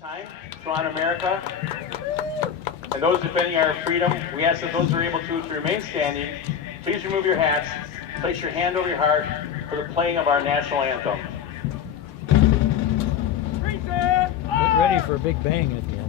Time to honor America and those defending our freedom. We ask that those who are able to remain standing, please remove your hats, place your hand over your heart for the playing of our national anthem. Get ready for a big bang at the end.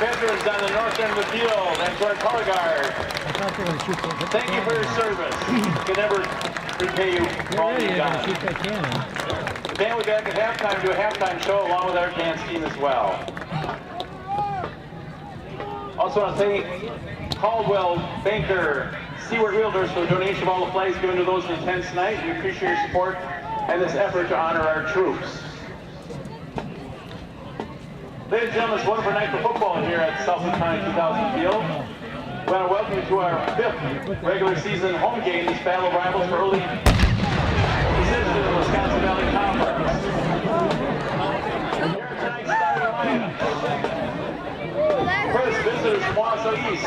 Veterans on the north end of the field and to our color guard. Thank you for your service. I can never repay you for all you've done. The band will be back at halftime to do a halftime show along with our dance team as well. Also want to thank Caldwell Banker Stewart Realtors for the donation of all the flags given to those in attendance tonight. We appreciate your support and this effort to honor our troops. Ladies and gentlemen, it's a wonderful night for football here at Southwood County 2000 Field. We want to welcome you to our 5th regular season home game, this battle of rivals for early position in the Wisconsin Valley Conference. Here tonight's starting lineup. First, visitors from Wausau East.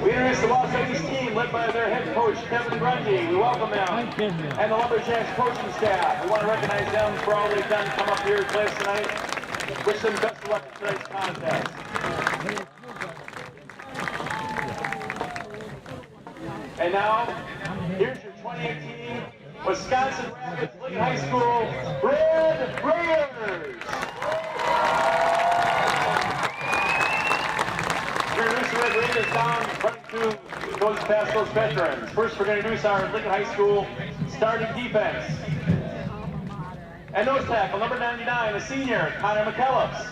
We introduce the Wausau East team led by their head coach, Kevin Grundy. We welcome them and the Lumberjacks coaching staff. We want to recognize them for all they've done to come up here to play us tonight. Wish them best of luck in tonight's contest. And now, here's your 2018 Wisconsin Rapids Lincoln High School Red Raiders. We're going to introduce the Red Raiders down running through those past those veterans. First, we're going to introduce our Lincoln High School starting defense. And nose tackle, number 99, a senior, Connor McKellips.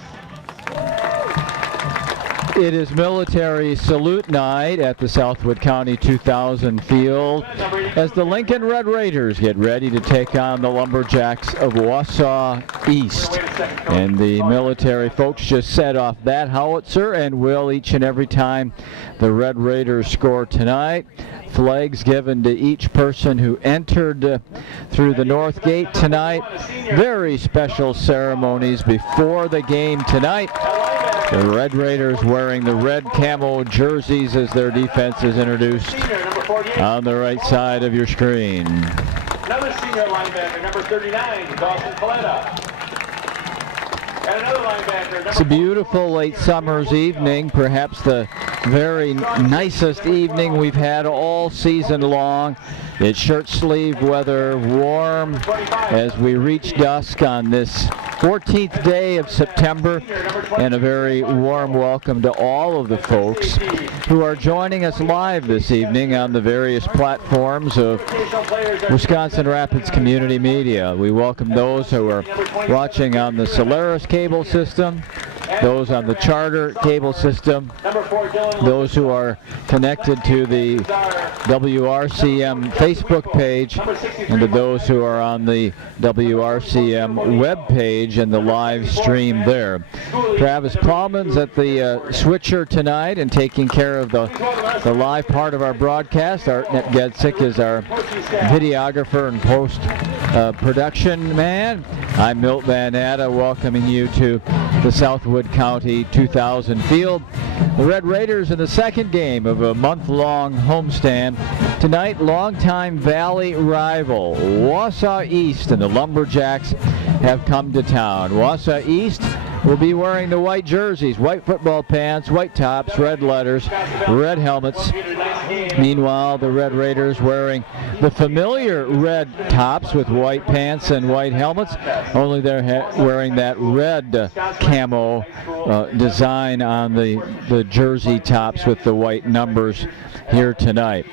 It is military salute night at the Southwood County 2000 Field as the Lincoln Red Raiders get ready to take on the Lumberjacks of Wausau East. And the military folks just set off that howitzer and will each and every time the Red Raiders score tonight. Flags given to each person who entered through the north gate tonight. Very special ceremonies before the game tonight. The Red Raiders wearing the red camo jerseys as their defense is introduced on the right side of your screen. Another senior linebacker, number 39, Dawson Coletta. And another linebacker, It's a beautiful late summer's evening, perhaps the very nicest evening we've had all season long. It's shirt sleeve weather, warm as we reach dusk on this 14th day of September, and a very warm welcome to all of the folks who are joining us live this evening on the various platforms of Wisconsin Rapids Community Media. We welcome those who are watching on the Solaris cable system, those on the Charter cable system, those who are connected to the WRCM Facebook page, and to those who are on the WRCM web page and the live stream there. Travis Plowman's at the switcher tonight and taking care of the live part of our broadcast. Art Getzik is our videographer and post production man. I'm Milt Van Atta, welcoming you to the Southwood County 2000 Field. The Red Raiders in the second game of a month-long homestand. Tonight, longtime Valley rival Wausau East and the Lumberjacks have come to town. Wausau East will be wearing the white jerseys, white football pants, white tops, red letters, red helmets. Meanwhile, the Red Raiders wearing the familiar red tops with white pants and white helmets, only they're wearing that red camo design on the jersey tops with the white numbers here tonight.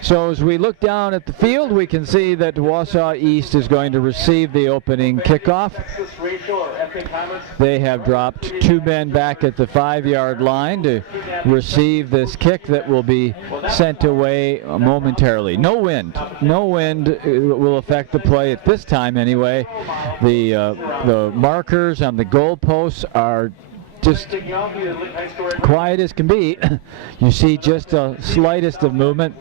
So as we look down at the field, we can see that Wausau East is going to receive the opening kickoff. They have dropped 2 men back at the 5-yard line to receive this kick that will be sent away momentarily. No wind. No wind will affect the play at this time anyway. The markers on the goalposts are just quiet as can be. You see just the slightest of movement.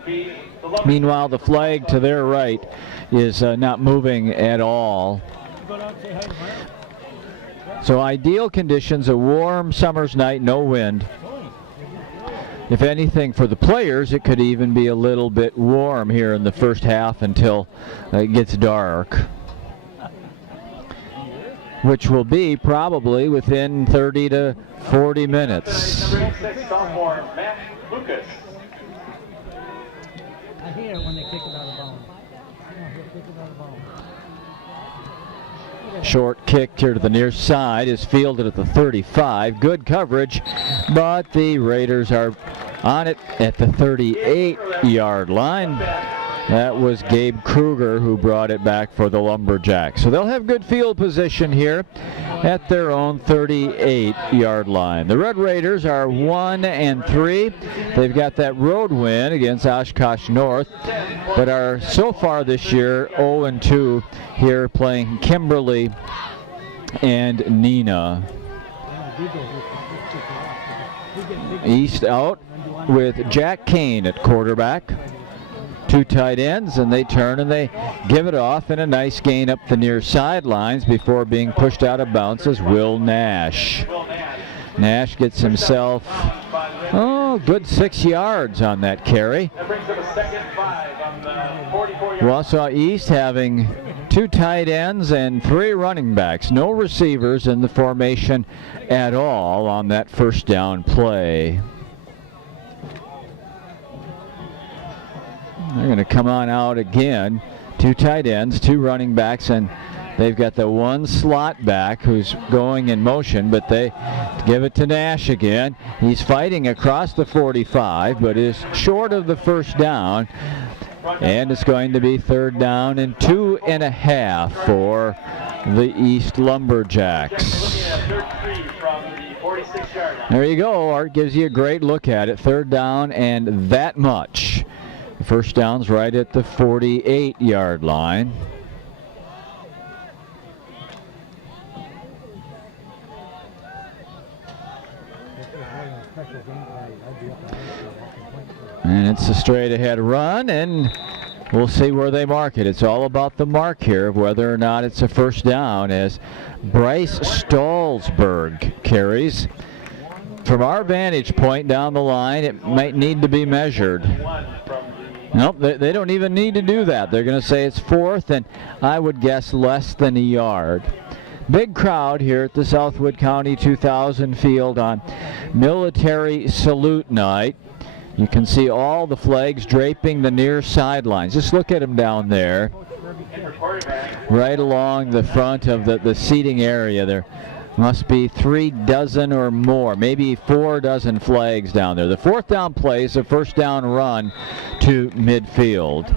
Meanwhile, the flag to their right is not moving at all. So ideal conditions, a warm summer's night, no wind. If anything, for the players, it could even be a little bit warm here in the first half until it gets dark, which will be probably within 30 to 40 minutes. I hate it when they kick it out of bounds. Short kick here to the near side is fielded at the 35. Good coverage, but the Raiders are on it at the 38-yard line. That was Gabe Kruger who brought it back for the Lumberjacks. So they'll have good field position here at their own 38-yard line. The Red Raiders are 1-3. They've got that road win against Oshkosh North, but are so far this year 0-2 here playing Kimberly and Neenah. East out with Jack Kane at quarterback. 2 tight ends, and they turn and they give it off in a nice gain up the near sidelines before being pushed out of bounds as Will Nash. Nash gets himself, good 6 yards on that carry. Wausau East having 2 tight ends and 3 running backs. No receivers in the formation at all on that first down play. They're going to come on out again. 2 tight ends, 2 running backs, and they've got the 1 slot back who's going in motion, but they give it to Nash again. He's fighting across the 45, but is short of the first down. And it's going to be 3rd down and 2.5 for the East Lumberjacks. There you go. Art gives you a great look at it. 3rd down and that much. First down's right at the 48-yard line. And it's a straight ahead run, and we'll see where they mark it. It's all about the mark here of whether or not it's a first down as Bryce Stolzberg carries. From our vantage point down the line, it might need to be measured. Nope, they don't even need to do that. They're going to say it's 4th, and I would guess less than a yard. Big crowd here at the Southwood County 2000 field on Military Salute Night. You can see all the flags draping the near sidelines. Just look at them down there. Right along the front of the seating area there. Must be 3 dozen or more, maybe 4 dozen flags down there. The 4th down play is a first down run to midfield.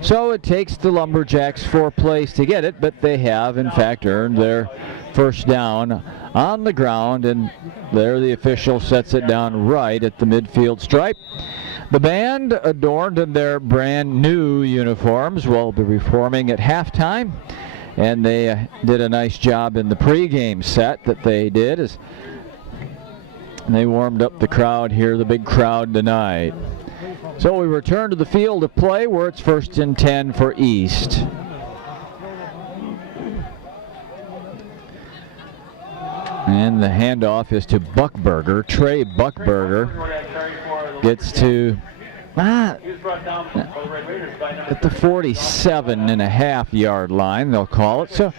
So it takes the Lumberjacks 4 plays to get it, but they have in fact earned their first down on the ground, and there the official sets it down right at the midfield stripe. The band, adorned in their brand new uniforms, will be performing at halftime. And they did a nice job in the pregame set that they did as they warmed up the crowd here, the big crowd tonight. So we return to the field of play where it's 1st and 10 for East. And the handoff is to Buckberger. Trey Buckberger gets to He was brought down by the Red Raiders by number at the 47.5-yard line, they'll call it. So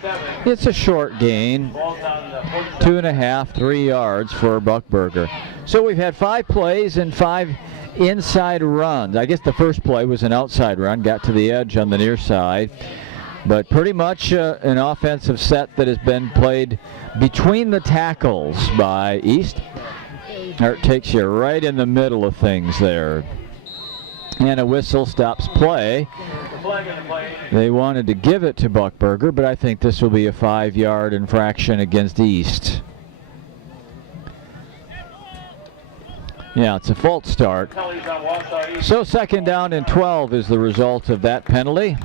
it's a short gain, 2.5, 3 yards for Buckberger. So we've had 5 plays and 5 inside runs. I guess the first play was an outside run, got to the edge on the near side. But pretty much an offensive set that has been played between the tackles by East. Art takes you right in the middle of things there. And a whistle stops play. They wanted to give it to Buckberger, but I think this will be a 5-yard infraction against East. Yeah, it's a false start. So 2nd down and 12 is the result of that penalty.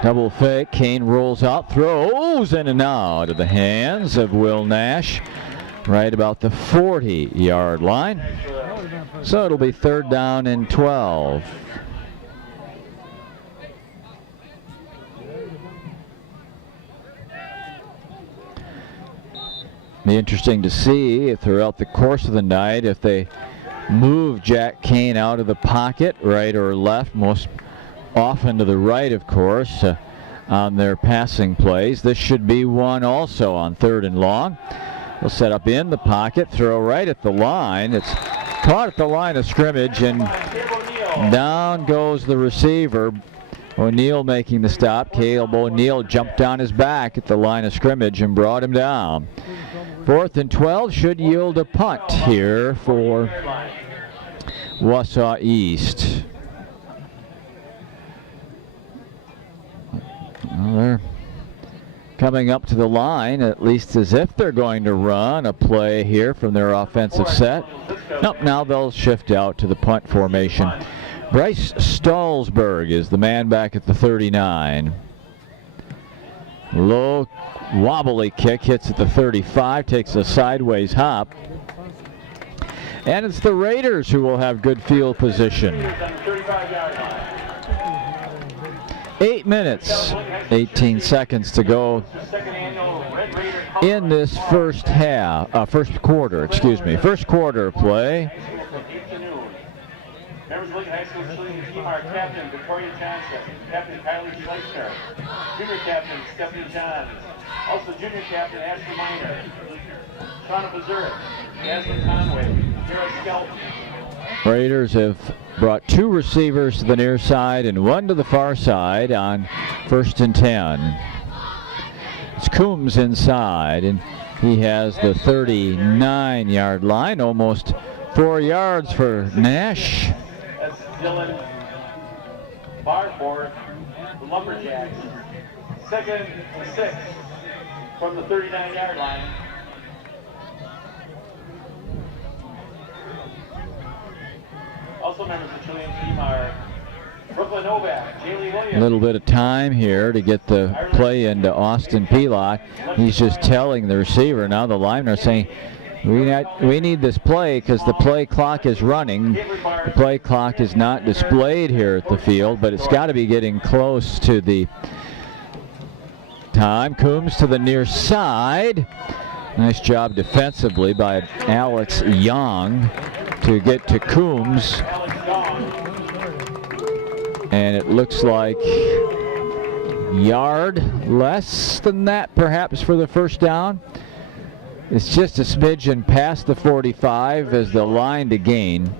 Double fake, Kane rolls out, throws in and out of the hands of Will Nash, right about the 40-yard line. So it'll be 3rd down and 12. Be interesting to see if throughout the course of the night if they move Jack Kane out of the pocket, right or left, most often to the right, of course, on their passing plays. This should be one also on 3rd and long. They'll set up in the pocket, throw right at the line. It's caught at the line of scrimmage, and down goes the receiver. O'Neill making the stop. Caleb O'Neill jumped on his back at the line of scrimmage and brought him down. 4th and 12 should yield a punt here for Wausau East. Well, they're coming up to the line, at least as if they're going to run a play here from their offensive set. Nope, now they'll shift out to the punt formation. Bryce Stallsberg is the man back at the 39. Low, wobbly kick, hits at the 35, takes a sideways hop. And it's the Raiders who will have good field position. 8 minutes, 18 seconds to go in this first quarter of play. Members of Lincoln High School cheerleading team are Captain Victoria Johnson, Captain Kylie Schleicher, Junior Captain Stephanie Johns, also Junior Captain Ashley Miner, Shauna Bazurek, Jasmine Conway, Sarah Skelton. Raiders have brought 2 receivers to the near side and 1 to the far side on 1st and 10. It's Coombs inside, and he has the 39-yard line, almost 4 yards for Nash. That's Dylan Barford, the Lumberjacks. 2nd and 6 from the 39-yard line. Also members of the Chilean team are Brooklyn Novak, Jaylee Williams. A little bit of time here to get the play into Austin Pelot. He's just telling the receiver. Now the linemen are saying, we need this play because the play clock is running. The play clock is not displayed here at the field, but it's got to be getting close to the time. Coombs to the near side. Nice job defensively by Alex Young to get to Coombs. And it looks like yard less than that perhaps for the first down. It's just a smidgen past the 45 as the line to gain.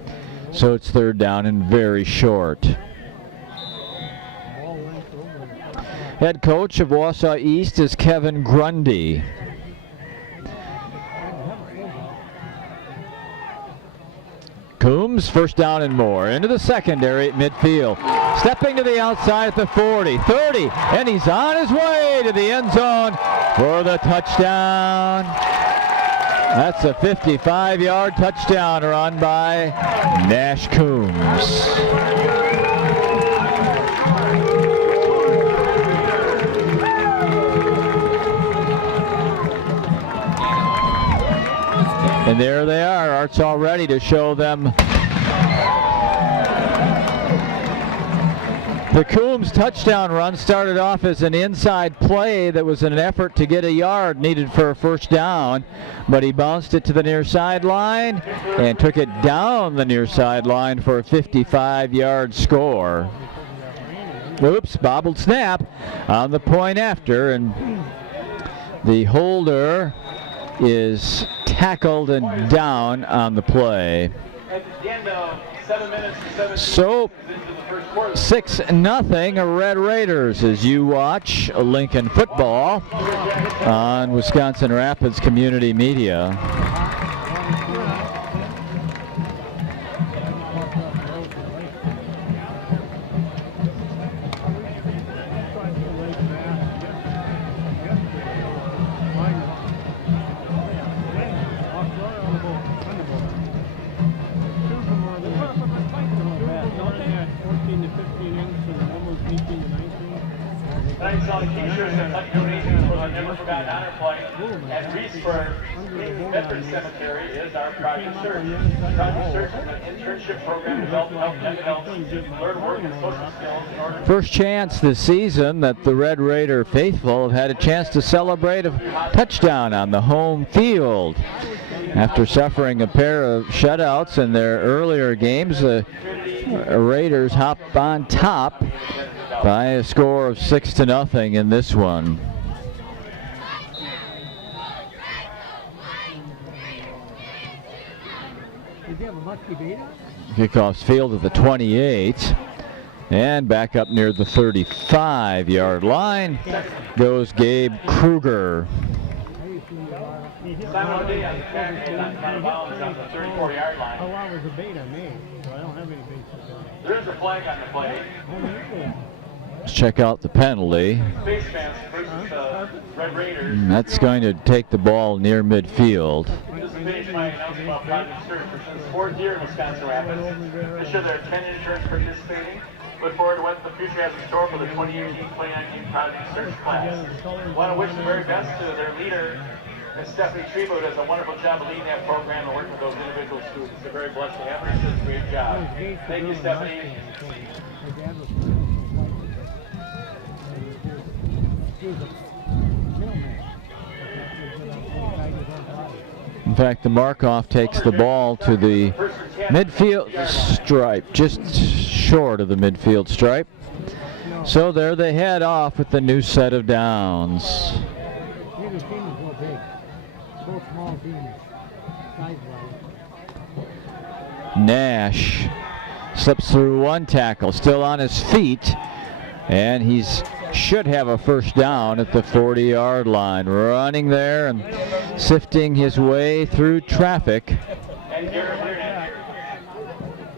So it's 3rd down and very short. Head coach of Wausau East is Kevin Grundy. Coombs, 1st down and more, into the secondary at midfield. Stepping to the outside at the 40, 30, and he's on his way to the end zone for the touchdown. That's a 55-yard touchdown run by Nash Coombs. And there they are. Art's all ready to show them the Coombs touchdown run. Started off as an inside play that was an effort to get a yard needed for a first down, but he bounced it to the near sideline and took it down the near sideline for a 55-yard score. Oops, bobbled snap on the point after, and the holder is tackled and down on the play. So 6-0 Red Raiders as you watch Lincoln football on Wisconsin Rapids Community Media. Tonight's on the t-shirts and lucky donations for the Never Forgotten Honor Flight at Reedsburg Veterans Cemetery is our Project Search. Project Search is an internship program developed to help young adults learn work and social skills in order. First chance this season that the Red Raider faithful have had a chance to celebrate a touchdown on the home field. After suffering a pair of shutouts in their earlier games, the Raiders hop on top by a score of 6-0 in this one. Kickoff's field at the 28, and back up near the 35-yard line goes Gabe Kruger. Simon O'Day on the bounds on the 34-yard line. How long was the bait on me? So I don't have any baits. There is a flag on the play. Let's check out the penalty. Space fans versus Red Raiders. That's going to take the ball near midfield. This is finished my announcement about Project Search for since fourth year in Wisconsin Rapids. This year there are 10 interns participating. Look forward to what the future has in store for the 2018-2019 Project Search class. I want to wish the very best to their leader, Ms. Stephanie Trebo, who does a wonderful job of leading that program and working with those individual students. They're very blessed to have her. She does a great job. Thank you, Stephanie. In fact, the Markov takes the ball to the midfield stripe, just short of the midfield stripe. So there they head off with the new set of downs. Nash slips through one tackle, still on his feet, and he's should have a first down at the 40-yard line. Running there and sifting his way through traffic.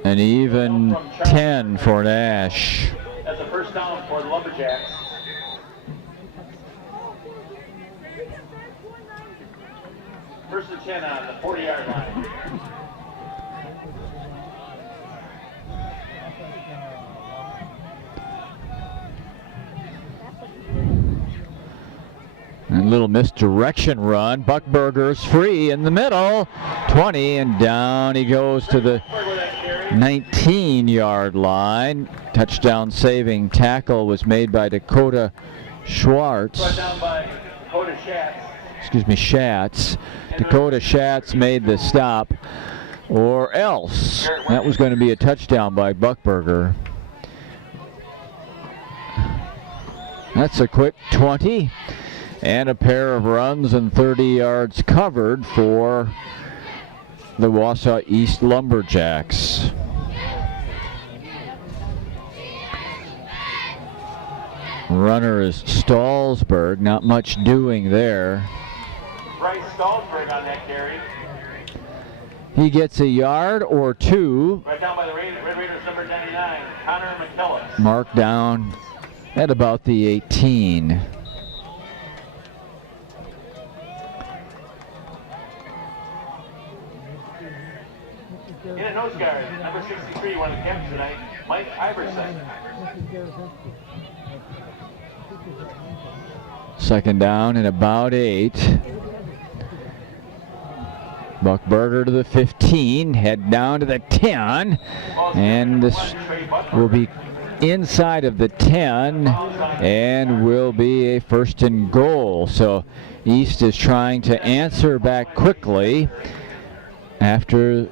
An even 10 for Nash. That's a first down for the Lumberjacks. First and 10 on the 40-yard line. A little misdirection run. Buckberger's free in the middle. 20, and down he goes to the 19-yard line. Touchdown saving tackle was made by Dakota Schwartz. Schatz. Dakota Schatz made the stop, or else that was going to be a touchdown by Buckberger. That's a quick 20. And a pair of runs and 30 yards covered for the Wausau East Lumberjacks. Runner is Stallsburg, not much doing there. Bryce Stallsburg on that carry. He gets a yard or two. Right down by the Red Raiders, number 99, Connor McKellis. Marked down at about the 18. In a nose guard, number 63, one of the captains tonight, Mike Iverson. Second down and about 8. Buckberger to the 15, head down to the 10, and this will be inside of the 10 and will be a first and goal. So East is trying to answer back quickly after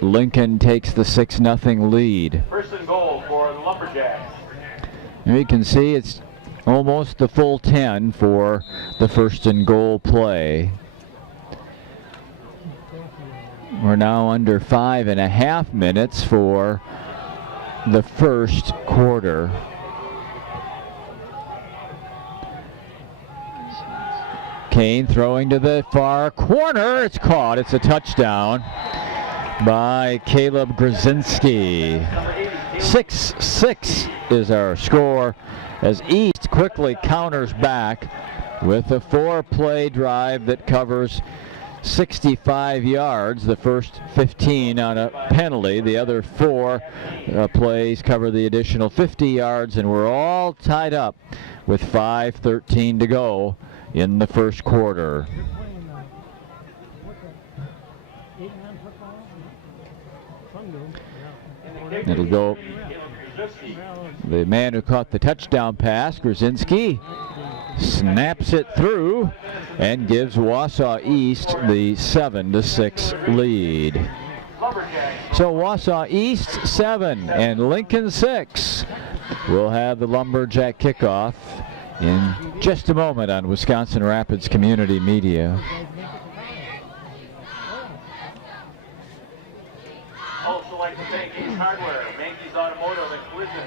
Lincoln takes the 6-0 lead. First and goal for the Lumberjacks. And you can see it's almost the full 10 for the first and goal play. We're now under 5.5 minutes for the first quarter. Kane throwing to the far corner. It's caught. It's a touchdown by Caleb Grzinski. 6-6 is our score as East quickly counters back with a 4-play drive that covers 65 yards, the first 15 on a penalty. The other 4 plays cover the additional 50 yards, and we're all tied up with 5:13 to go in the first quarter. It'll go the man who caught the touchdown pass, Grzinski, snaps it through and gives Wausau East the 7-6 lead. So Wausau East 7 and Lincoln 6. We'll have the Lumberjack kickoff in just a moment on Wisconsin Rapids Community Media. Also like to thank Ace Hardware, Mankey's Automotive, and Collision,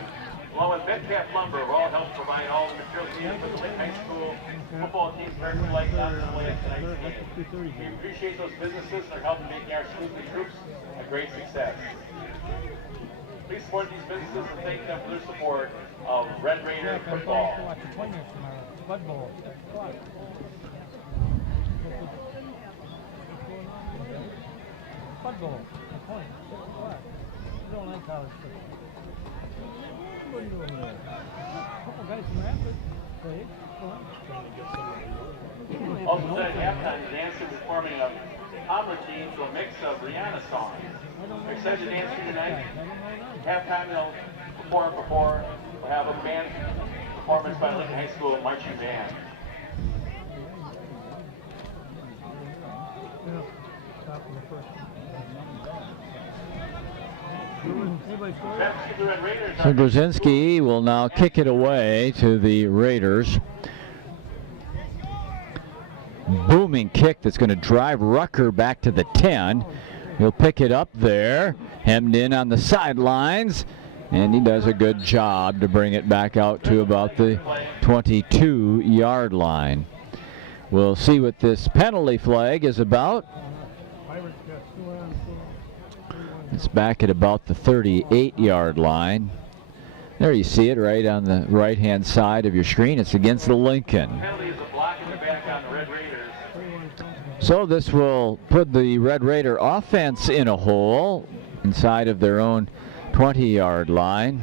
along with Metcalf Lumber, who all help provide all the materials needed for the Lake High School football team prepared for like not only at tonight's game. We appreciate those businesses and their help in making our Sloopy troops a great success. Please support these businesses and thank them for their support of Red Raider football. Also said at halftime, the dancers is forming a hum routine to a mix of Rihanna songs. We're excited to dance here tonight. Halftime they'll perform before we'll have a band performance by Lincoln High School marching band. So Grzinski will now kick it away to the Raiders. Booming kick that's going to drive Rucker back to the 10. He'll pick it up there, hemmed in on the sidelines, and he does a good job to bring it back out to about the 22-yard line. We'll see what this penalty flag is about. It's back at about the 38-yard line. There you see it right on the right-hand side of your screen. It's against the Lincoln. So this will put the Red Raider offense in a hole inside of their own 20-yard line.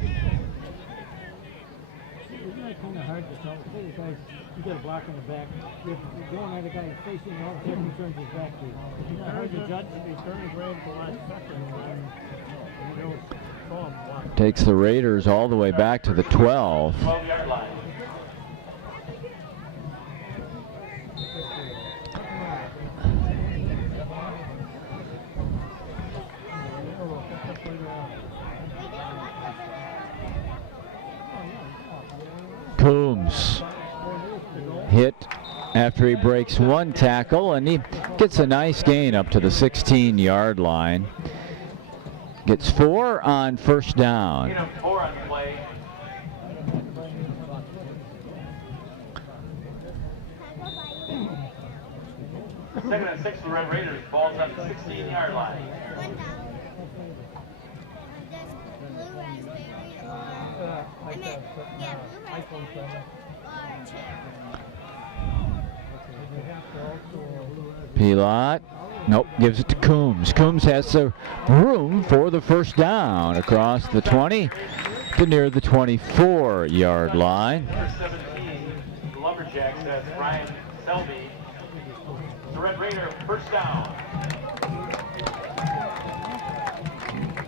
Isn't that kind of hard to tell? Say the guys, you got a block in the back. You're going at the guy facing all the time he turns his back to you. It's not hard to judge if he turns red for the last second. And you don't call him block. Takes the Raiders all the way back to the 12. 12-yard line. Coombs hit after he breaks one tackle, and he gets a nice gain up to the 16-yard line. Gets 4 on first down. 4 on the play. Second and 6 for the Red Raiders. Ball's on the 16-yard line. Pilot, nope, gives it to Coombs. Coombs has the room for the first down across the 20 to near the 24-yard line. Number 17, the Lumberjacks, that's Brian Selby. The Red Raider, first down.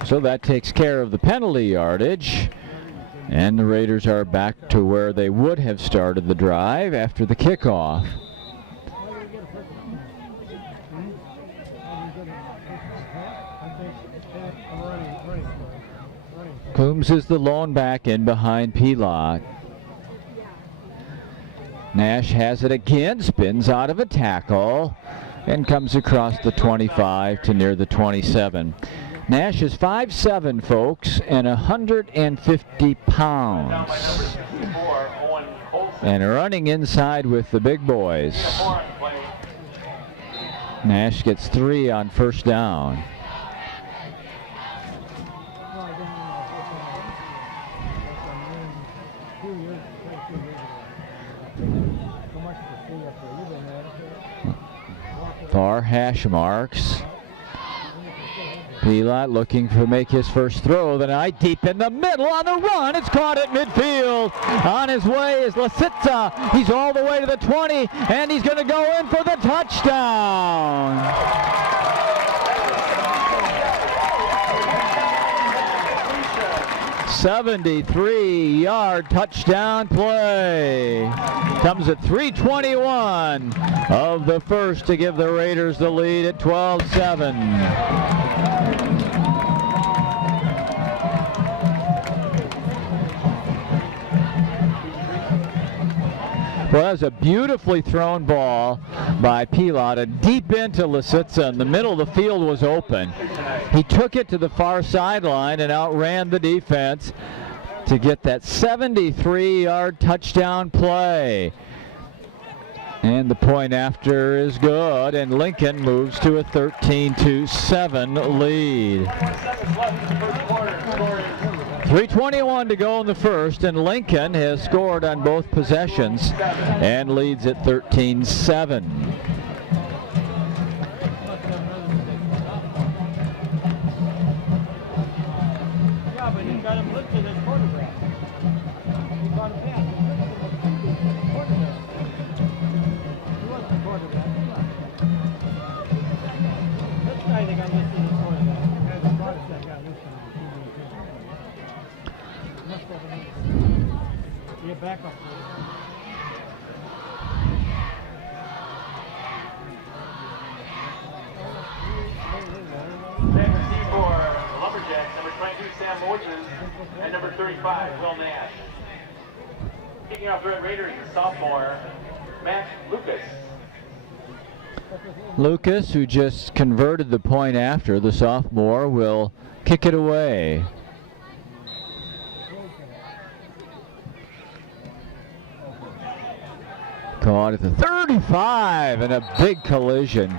So that takes care of the penalty yardage. And the Raiders are back to where they would have started the drive after the kickoff. Coombs is the lone back in behind Pilat. Nash has it again, spins out of a tackle, and comes across the 25 to near the 27. Nash is 5'7", folks, and 150 pounds. And running inside with the big boys. Nash gets 3 on first down. Far hash marks. Pilat looking to make his first throw of the night. Deep in the middle on the run. It's caught at midfield. On his way is Lasitza. He's all the way to the 20, and he's going to go in for the touchdown. "73-yard touchdown play." Comes at 3:21 of the first to give the Raiders the lead at 12-7. Well, that was a beautifully thrown ball by Pilat, and deep into Lasitza, and the middle of the field was open. He took it to the far sideline and outran the defense to get that 73-yard touchdown play. And the point after is good, and Lincoln moves to a 13-7 lead. 3:21 to go in the first, and Lincoln has scored on both possessions and leads at 13-7. Yeah, but he got him lifted as quarterback. He got him past. Quarterback. He wasn't the quarterback. This guy they got listed as quarterback. Yeah, the quarterback got listed as be a backup. Second team for the Lumberjacks, number 22, Sam Moses, and number 35, Will Nash. Kicking off the Red Raiders, the sophomore, Matt Lucas. Lucas, who just converted the point after, the sophomore, will kick it away. Caught at the 35, and a big collision.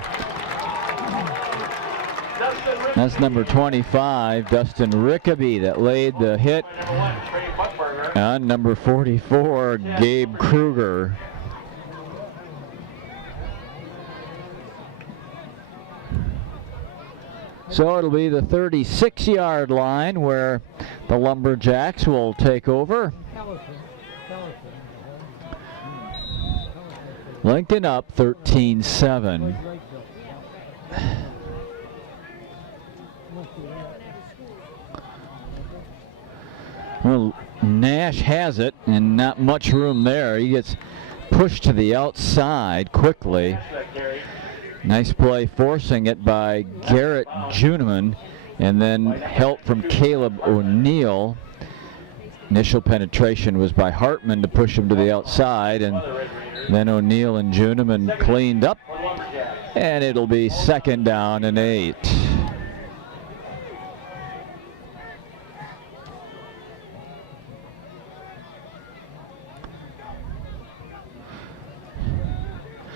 That's number 25, Dustin Rickaby, that laid the hit on number 44, Gabe Kruger. So it'll be the 36-yard line where the Lumberjacks will take over. Lincoln up 13-7. Well, Nash has it, and not much room there. He gets pushed to the outside quickly. Nice play forcing it by Garrett Juneman, and then help from Caleb O'Neill. Initial penetration was by Hartman to push him to the outside, and then O'Neill and Juneman cleaned up, and it'll be 2nd down and 8.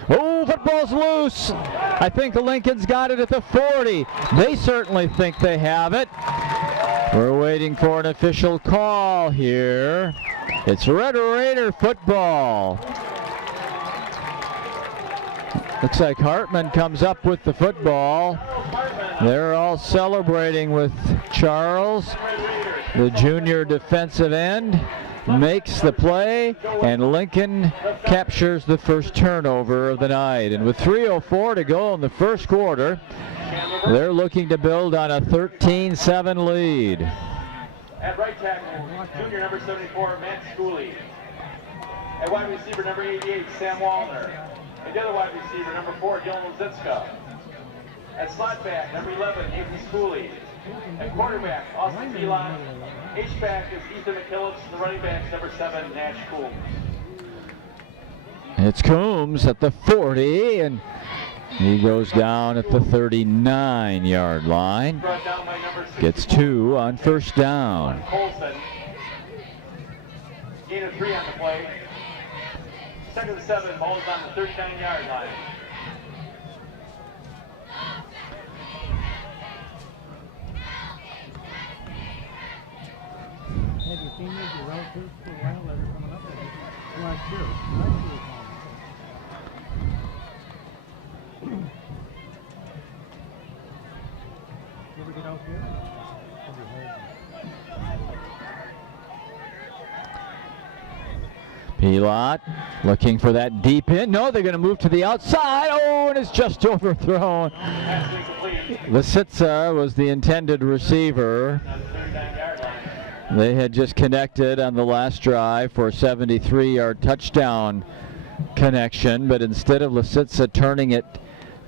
Oh, football's loose. I think the Lincoln's got it at the 40. They certainly think they have it. We're waiting for an official call here. It's Red Raider football. Looks like Hartman comes up with the football. They're all celebrating with Charles, the junior defensive end. makes the play, and Lincoln captures the first turnover of the night. And with 3:04 to go in the first quarter, they're looking to build on a 13-7 lead. At right tackle, junior number 74, Matt Schooley. At wide receiver number 88, Sam Wallner. And the other wide receiver, number 4, Dylan Lozitska. At slot back, number 11, Nathan Schooley. At quarterback, Austin Elon. H-back is Ethan McKillips. The running back, number 7, Nash Coombs. It's Coombs at the 40, and he goes down at the 39-yard line. Gets 2 on first down. Colson. Gain of 3 on the play. Second and 7, ball is on the 39-yard line. Have your seniors, your relatives, for a while that are coming up? Last year. You ever get out here? Pilot looking for that deep in. No, they're going to move to the outside. Oh, and it's just overthrown. Lisitsa was the intended receiver. They had just connected on the last drive for a 73-yard touchdown connection, but instead of Lisitsa turning it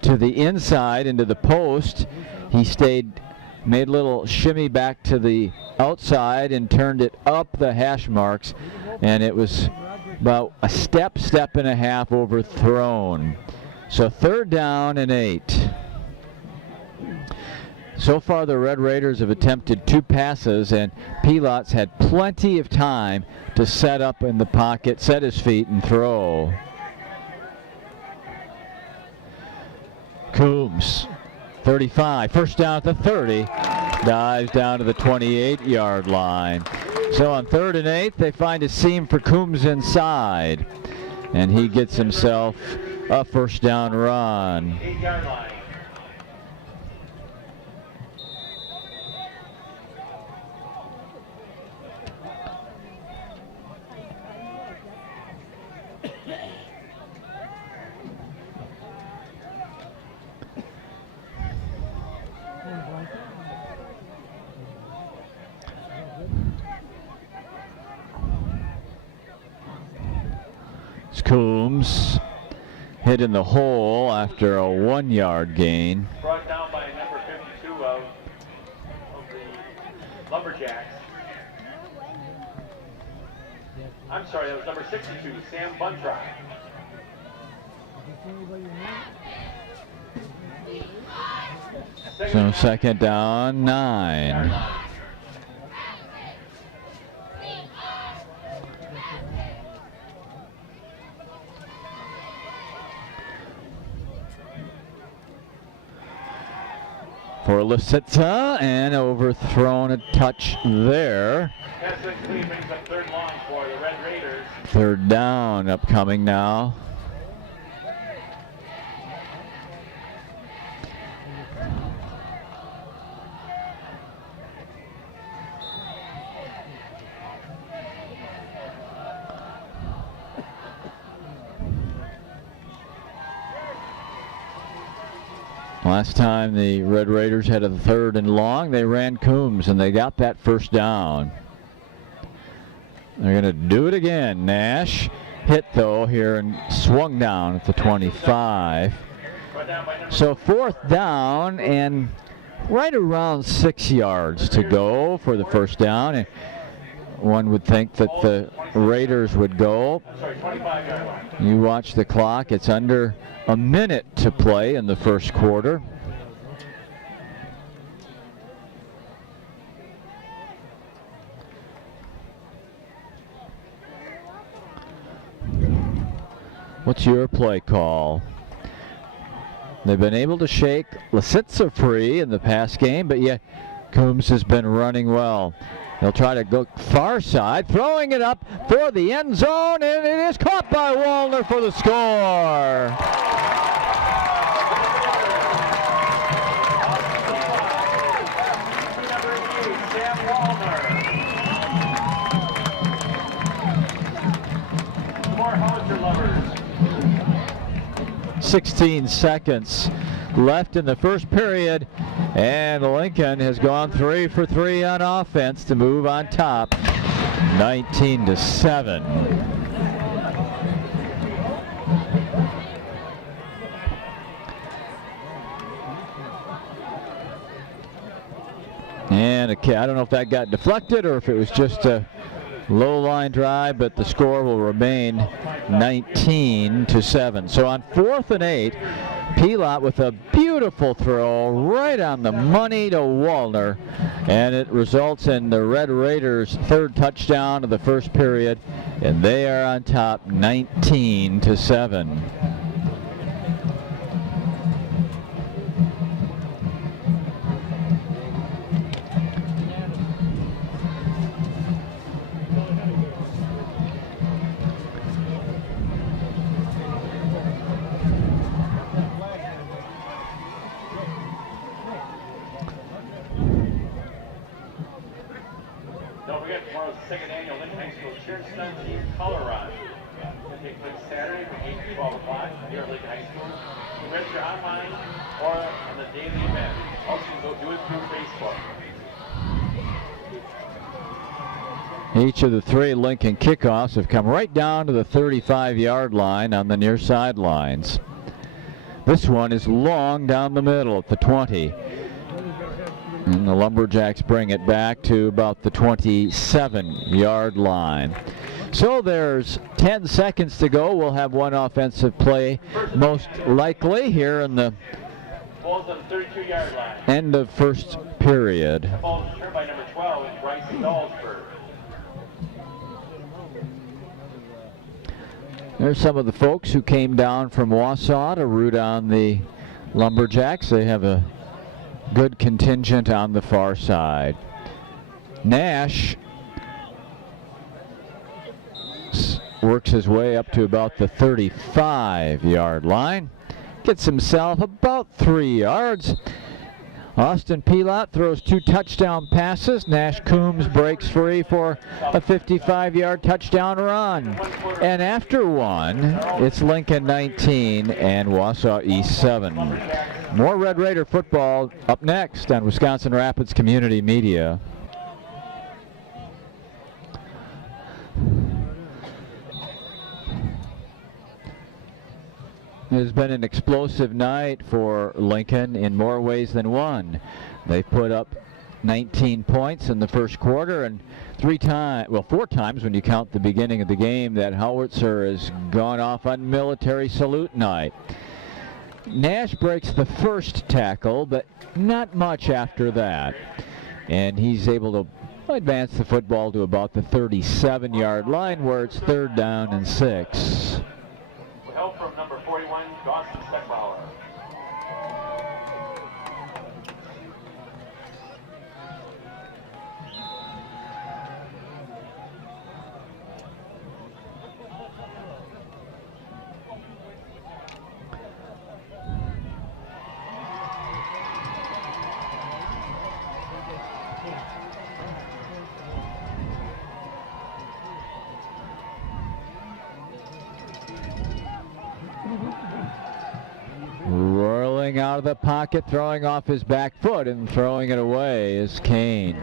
to the inside into the post, he made a little shimmy back to the outside and turned it up the hash marks, and it was about a step and a half overthrown. So 3rd down and 8. So far the Red Raiders have attempted 2 passes, and Pilots had plenty of time to set up in the pocket, set his feet, and throw. Coombs, 35, first down at the 30, dives down to the 28-yard line. So on 3rd and 8, they find a seam for Coombs inside, and he gets himself a first down run. 8-yard line. Coombs hit in the hole after a 1-yard gain. Brought down by number 52 of the Lumberjacks. I'm sorry, that was number 62, Sam Buntrock. So 2nd down, 9. For Lisitsa, and overthrown a touch there. Brings up 3rd long for the Red Raiders. 3rd down upcoming now. Last time the Red Raiders had a 3rd and long, they ran Coombs, and they got that first down. They're going to do it again. Nash hit, though, here and swung down at the 25. So 4th down and right around 6 yards to go for the first down. And one would think that the Raiders would go. You watch the clock. It's under a minute to play in the first quarter. What's your play call? They've been able to shake Lisitsa free in the pass game, but yet Coombs has been running well. He'll try to go far side, throwing it up for the end zone, and it is caught by Wallner for the score. 16 seconds left in the first period, and Lincoln has gone 3 for 3 on offense to move on top, 19-7. And I don't know if that got deflected or if it was just a low line drive, but the score will remain 19-7. So on 4th and 8, Pilat with a beautiful throw right on the money to Wallner, and it results in the Red Raiders' 3rd touchdown of the first period, and they are on top 19-7. Second annual Lincoln High School Cheer Stunt Team Color Run. It'll take place Saturday from 8 to 12 o'clock here at Lincoln High School. You can register online or on the daily event. Also, you can go do it through Facebook. Each of the 3 Lincoln kickoffs have come right down to the 35-yard line on the near sidelines. This one is long down the middle at the 20. And the Lumberjacks bring it back to about the 27-yard line. So there's 10 seconds to go. We'll have one offensive play most likely here in the end of first period. The ball is returned by number 12, Bryce Dahlsberg. There's some of the folks who came down from Wausau to root on the Lumberjacks. They have a good contingent on the far side. Nash works his way up to about the 35-yard line. Gets himself about 3 yards. Austin Pilat throws 2 touchdown passes. Nash Coombs breaks free for a 55-yard touchdown run. And after one, it's Lincoln 19 and Wausau East 7. More Red Raider football up next on Wisconsin Rapids Community Media. It has been an explosive night for Lincoln in more ways than one. They put up 19 points in the first quarter, and 4 times when you count the beginning of the game that howitzer has gone off on military salute night. Nash breaks the first tackle, but not much after that. And he's able to advance the football to about the 37-yard line where it's 3rd down and 6. Help from number 41, Dawson Steckbauer. Rolling out of the pocket, throwing off his back foot and throwing it away is Kane.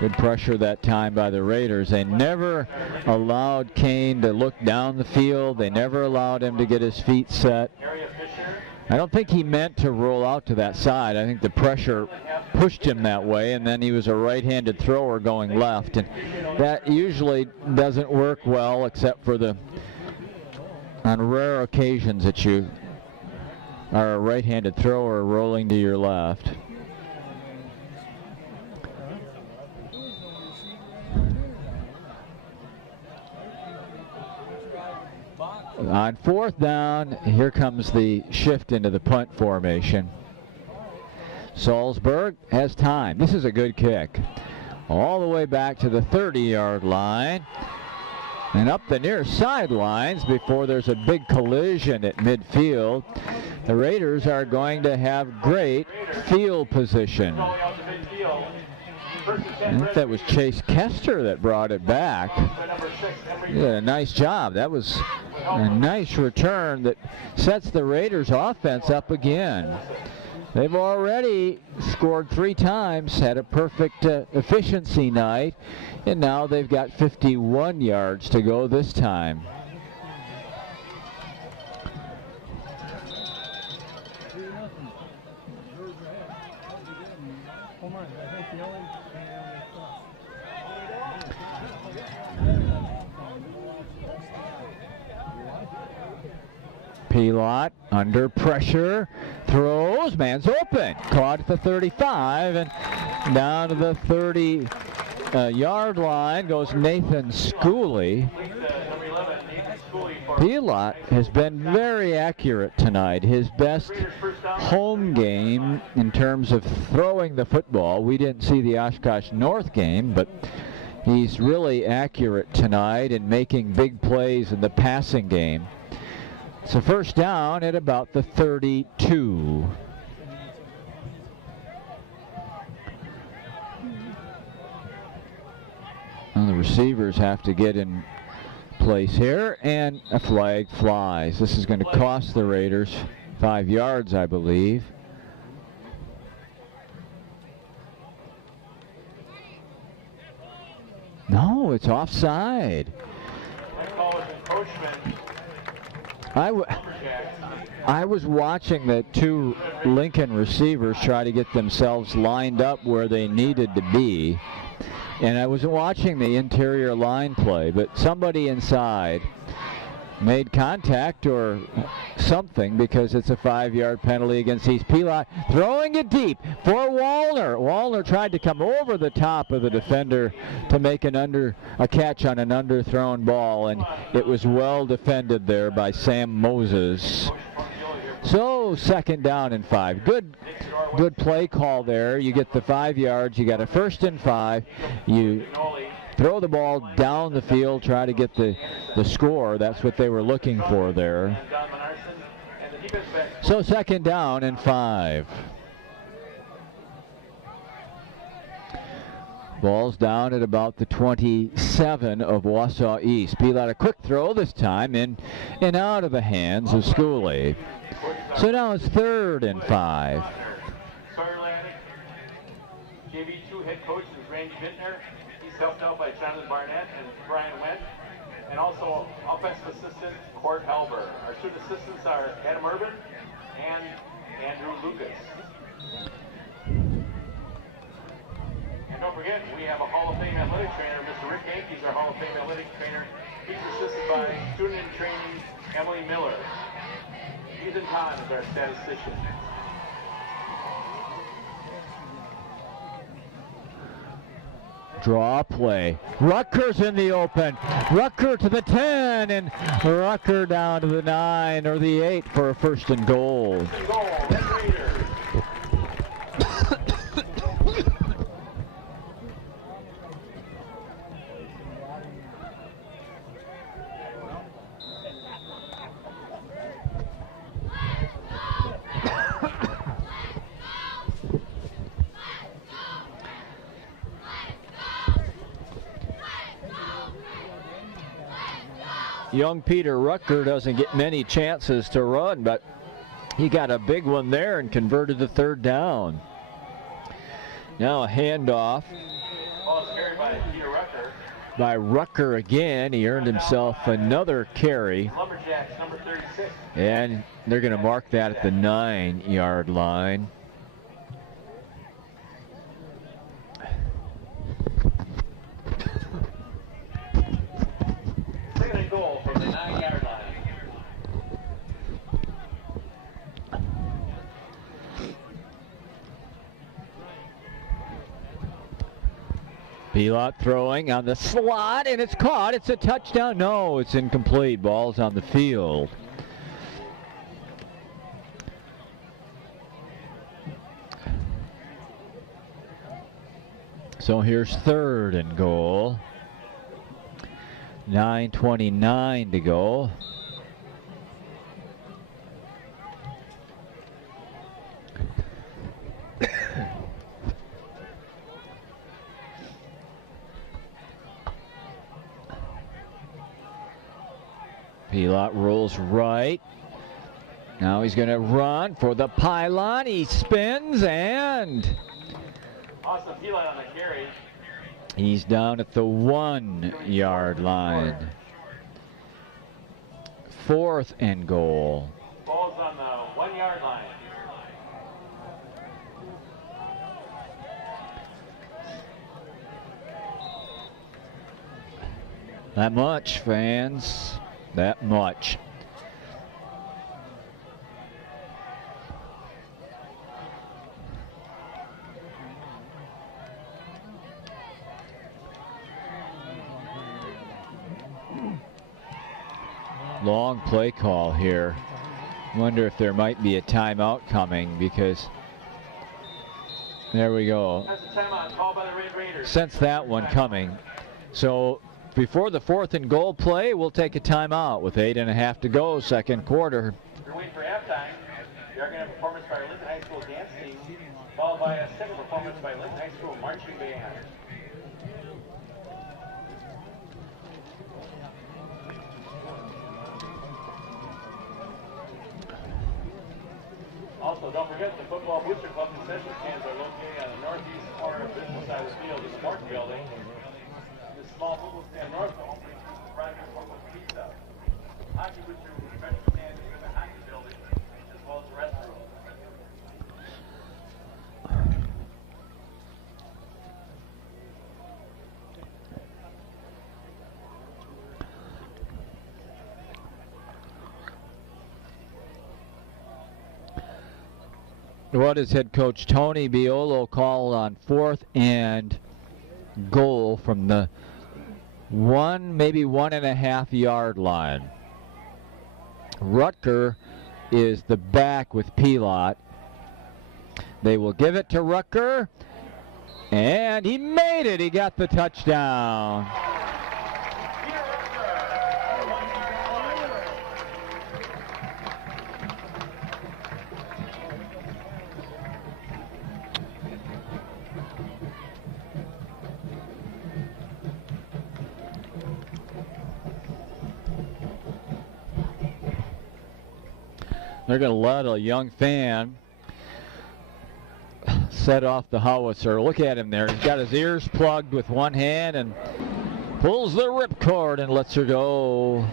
Good pressure that time by the Raiders. They never allowed Kane to look down the field. They never allowed him to get his feet set. I don't think he meant to roll out to that side. I think the pressure pushed him that way, and then he was a right-handed thrower going left. And that usually doesn't work well, except for on rare occasions that you are a right-handed thrower rolling to your left. On 4th down, here comes the shift into the punt formation. Salzburg has time. This is a good kick. All the way back to the 30-yard line. And up the near sidelines before there's a big collision at midfield. The Raiders are going to have great field position. I think that was Chase Kester that brought it back. Yeah, nice job. That was a nice return that sets the Raiders offense up again. They've already scored 3 times, had a perfect efficiency night, and now they've got 51 yards to go this time. Pelot under pressure, throws, man's open, caught at the 35, and down to the 30-yard line goes Nathan Schooley. Pelot has been very accurate tonight. His best home game in terms of throwing the football. We didn't see the Oshkosh North game, but he's really accurate tonight in making big plays in the passing game. It's a first down at about the 32. And the receivers have to get in place here, and a flag flies. This is going to cost the Raiders 5 yards, I believe. No, it's offside. I was watching the 2 Lincoln receivers try to get themselves lined up where they needed to be, and I was watching the interior line play, but somebody inside made contact or something, because it's a 5-yard penalty against East. Pelot throwing it deep for Wallner. Wallner tried to come over the top of the defender to make a catch on an underthrown ball, and it was well defended there by Sam Moses. So 2nd down and 5. Good play call there. You get the 5 yards. You got a 1st and 5. You throw the ball down the field, try to get the score. That's what they were looking for there. So 2nd down and 5. Ball's down at about the 27 of Wausau East. Pelot a quick throw this time in and out of the hands of Schooley. So now it's 3rd and 5. JV2 head coach is Randy Bittner. He's helped out by Jonathan Barnett and Brian Wendt, and also offensive assistant Court Halber. Our student assistants are Adam Urban and Andrew Lucas. And don't forget, we have a Hall of Fame athletic trainer, Mr. Rick Yankees, our Hall of Fame athletic trainer. He's assisted by student in training Emily Miller. Ethan Kahn is our statistician. Draw play. Rucker's in the open. Rucker to the 10, and Rucker down to the 9 or the 8 for a 1st and goal. Young Peter Rucker doesn't get many chances to run, but he got a big one there and converted the 3rd down. Now a handoff by Rucker again. He earned himself another carry. Number 36. And they're going to mark that at the 9-yard line. Goal from the 9-yard line. Pelot throwing on the slot, and it's caught. It's a touchdown. No, it's incomplete. Ball's on the field. So here's 3rd and goal. 9:29 to go. Pilat rolls right. Now he's going to run for the pylon. He spins and Awesome Pilat on the carry. he's down at the 1 yard line. 4th and goal. Ball's on the 1 yard line. That much, fans. That much. Long play call here. Wonder if there might be a timeout coming, because there we go. That's a timeout called by the Red Raiders. Sense that one coming. So before the 4th and goal play, we'll take a timeout with 8.5 to go, second quarter. We're waiting for halftime. We are going to have a performance by our Lincoln High School dance team, followed by a second performance by Lincoln High School marching band. Also, don't forget the football booster club concession stands are located on the northeast corner of business side of the field in the Morton building. The small football stand north of home brings the private football pizza. Hockey booster concession stand is in the hockey building, as well as the restroom. What is head coach Tony Biolo called on 4th and goal from the 1, maybe 1.5 yard line. Rutger is the back with Pilat. They will give it to Rutger, and he made it. He got the touchdown. They're going to let a young fan set off the howitzer. Look at him there. He's got his ears plugged with one hand and pulls the ripcord and lets her go.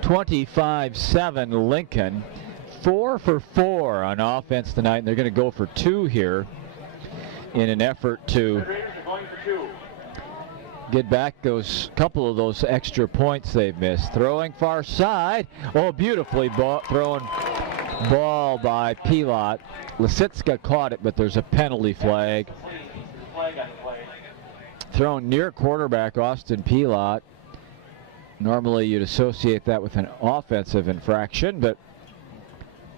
25-7 Lincoln. 4 for 4 on offense tonight, and they're going to go for 2 here in an effort to get back those couple of those extra points they've missed. Throwing far side. Oh, beautifully thrown ball by Pilat. Lisitska caught it, but there's a penalty flag. Thrown near quarterback Austin Pilat. Normally you'd associate that with an offensive infraction, but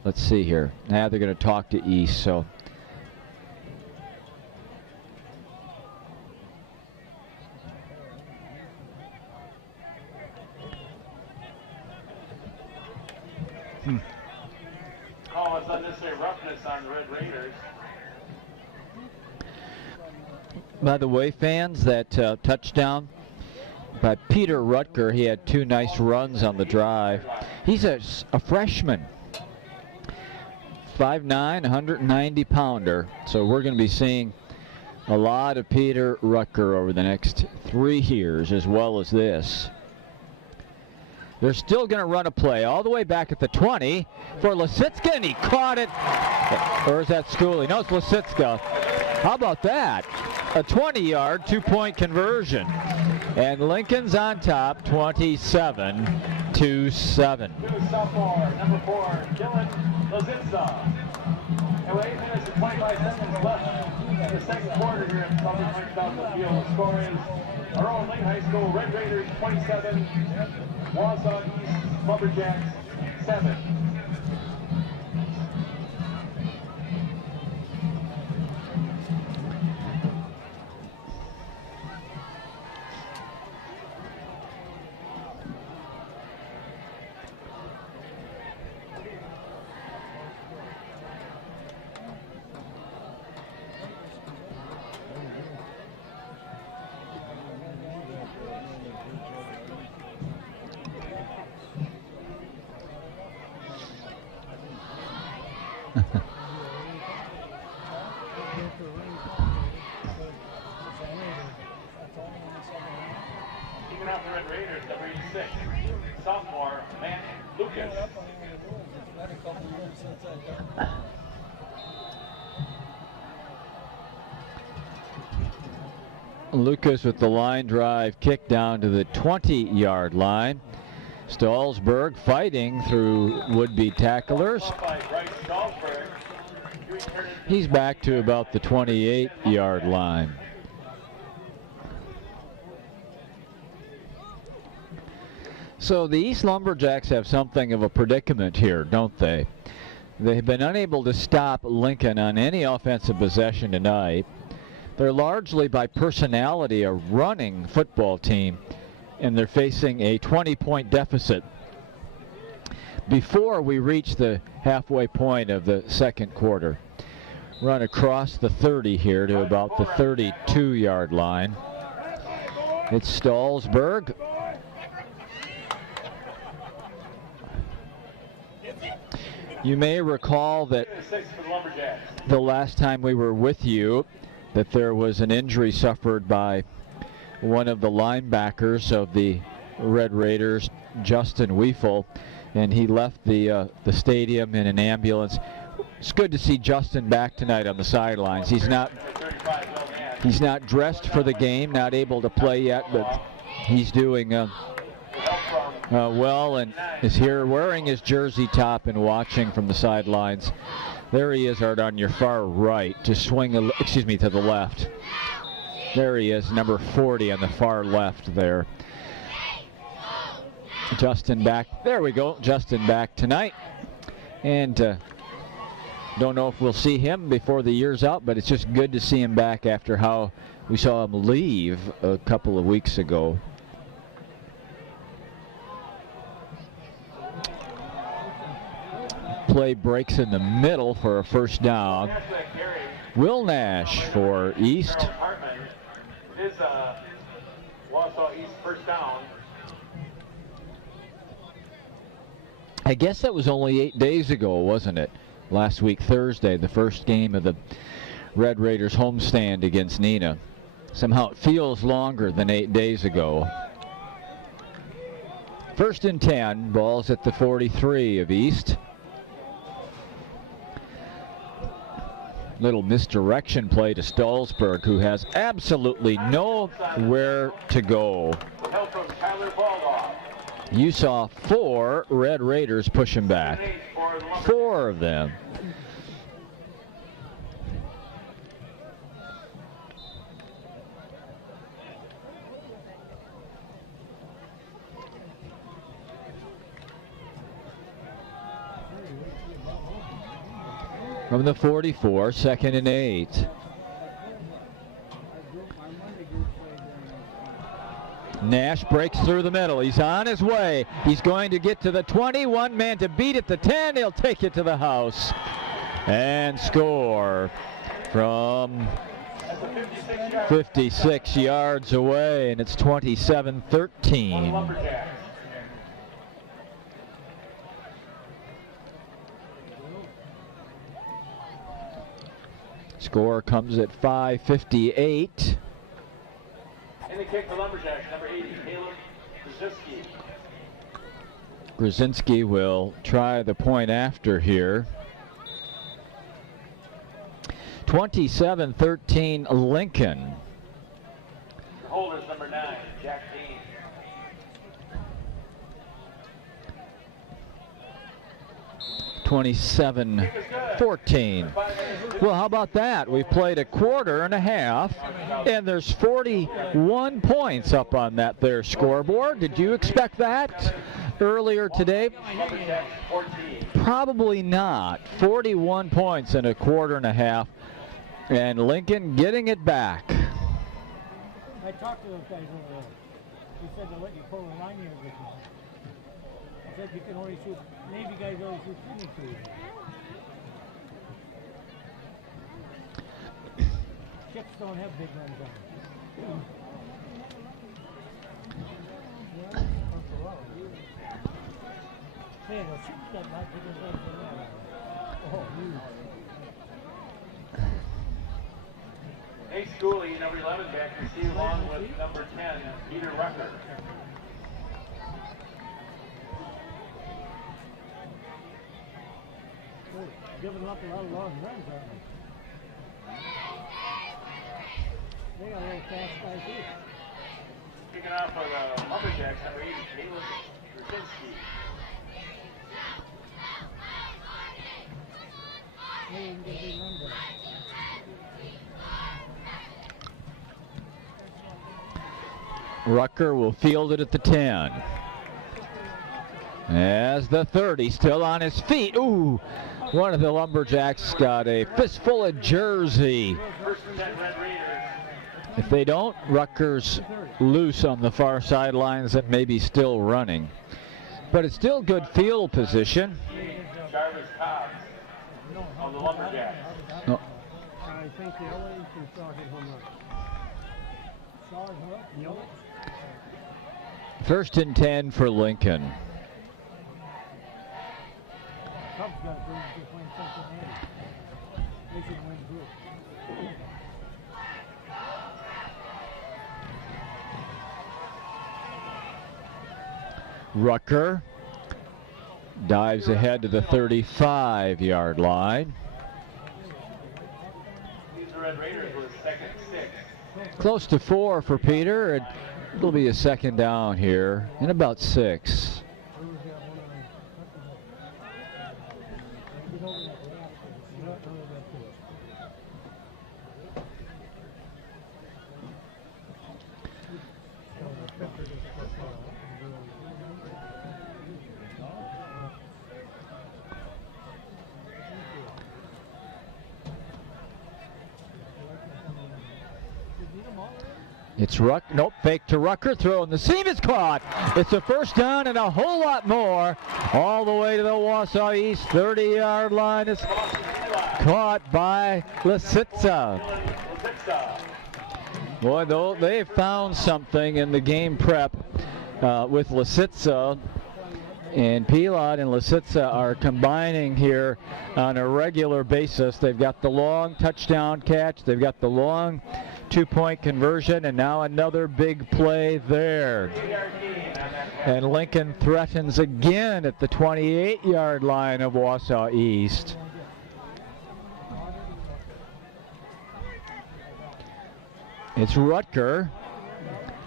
let's see here. Now they're going to talk to East, so Oh, it's unnecessary roughness on the Red Raiders. By the way, fans, that touchdown by Peter Rutger, he had 2 nice runs on the drive. He's a freshman. 5'9", 190-pounder. So we're going to be seeing a lot of Peter Rutger over the next 3 years, as well as this. They're still going to run a play all the way back at the 20 for Lisitska, and he caught it. Or is that Schooley? No, it's Lisitska. How about that? A 20-yard, 2-point conversion. And Lincoln's on top, 27-7. Sophomore, number 4, Dylan Lisitska. And with 8 minutes and 25 seconds left in the second quarter here at Southern Mike Field. The score is our own Lincoln High School Red Raiders 27, Wausau East Lumberjacks 7. Kicking off the Red Raiders, number 86, sophomore Matt Lucas. Lucas with the line drive kick down to the 20-yard line. Stallsberg fighting through would-be tacklers. He's back to about the 28-yard line. So the East Lumberjacks have something of a predicament here, don't they? They've been unable to stop Lincoln on any offensive possession tonight. They're largely by personality a running football team, and they're facing a 20-point deficit before we reach the halfway point of the second quarter. Run across the 30 here to about the 32-yard line. It's Stallsberg. You may recall that the last time we were with you that there was an injury suffered by one of the linebackers of the Red Raiders, Justin Weifel, and he left the stadium in an ambulance. It's good to see Justin back tonight on the sidelines. He's not dressed for the game, not able to play yet, but he's doing well, and is here wearing his jersey top and watching from the sidelines. There he is, Art, on your far right, to swing, to the left. There he is, number 40 on the far left there. Justin back, there we go, Justin back tonight. And don't know if we'll see him before the year's out, but it's just good to see him back after how we saw him leave a couple of weeks ago. Play breaks in the middle for a first down. Will Nash for East. Is Wausau East first down. I guess that was only 8 days ago, wasn't it? Last week, Thursday, the first game of the Red Raiders homestand against Neenah. Somehow it feels longer than 8 days ago. First and 10, ball's at the 43 of East. Little misdirection play to Stallsberg, who has absolutely nowhere to go. You saw 4 Red Raiders push him back. 4 of them. From the 44, second and 8. Nash breaks through the middle. He's on his way. He's going to get to the 20. One man to beat at the 10. He'll take it to the house and score from 56 yards away, and it's 27-13. Score comes at 5:58. And the kick for Lumberjacks, number 80, Caleb Brzezinski. Brzezinski will try the point after here. 27-13 Lincoln. Holders, number 9, Jack Dean. 27-14. Well, how about that? We've played a quarter and a half, and there's 41 points up on that there scoreboard. Did you expect that earlier today? Probably not. 41 points in a quarter and a half, and Lincoln getting it back. I talked to those guys over there. He said they'll let you pull the line here with you. He said you can only shoot, Navy guys only shoot 22. Chips don't have big guns on them. Yeah, the chips got not big guns on them. Nate Schooley, number 11 back, received along with number 10, Peter Rucker. Giving up a lot of long runs, aren't they? They got a little fast guy too. Kicking off for the Lumberjacks, number 8, Caleb Krasinski. Maybe we can get a big run back. Rucker will field it at the 10. As the 30 still on his feet. Ooh, one of the Lumberjacks got a fistful of jersey. If they don't, Rucker's loose on the far sidelines and maybe still running. But it's still good field position. Jarvis Cobbs on the Lumberjacks. Oh. I think the LA can start hit home run. Start her, Neil. First and 10 for Lincoln. Cubs got to bring to playing Cincinnati. They should win too. Rucker dives ahead to the 35-yard line. These Red Raiders with second and 6. Close to 4 for Peter, and it'll be a second down here in about 6. It's nope, fake to Rucker, throw in the seam, is caught. It's a first down and a whole lot more. All the way to the Wausau East 30-yard line. Is caught by Lisitsa. Boy, though, they found something in the game prep with Lisitsa. And Pilot and Lisitsa are combining here on a regular basis. They've got the long touchdown catch. They've got the long two-point conversion, and now another big play there. And Lincoln threatens again at the 28-yard line of Wausau East. It's Rutger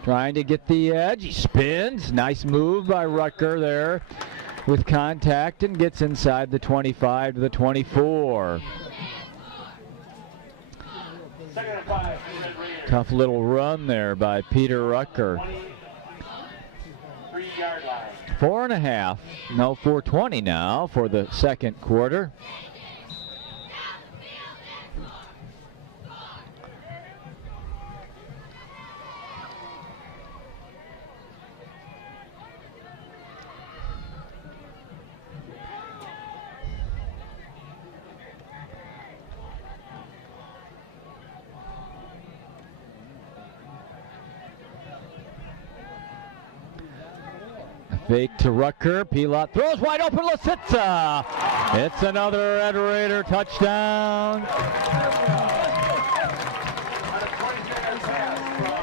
trying to get the edge. He spins. Nice move by Rucker there with contact and gets inside the 25 to the 24. Tough little run there by Peter Rucker. 4.5, no, 4:20 now for the second quarter. Fake to Rucker. Pilot throws wide open. Lisitsa. It's another Red Raider touchdown.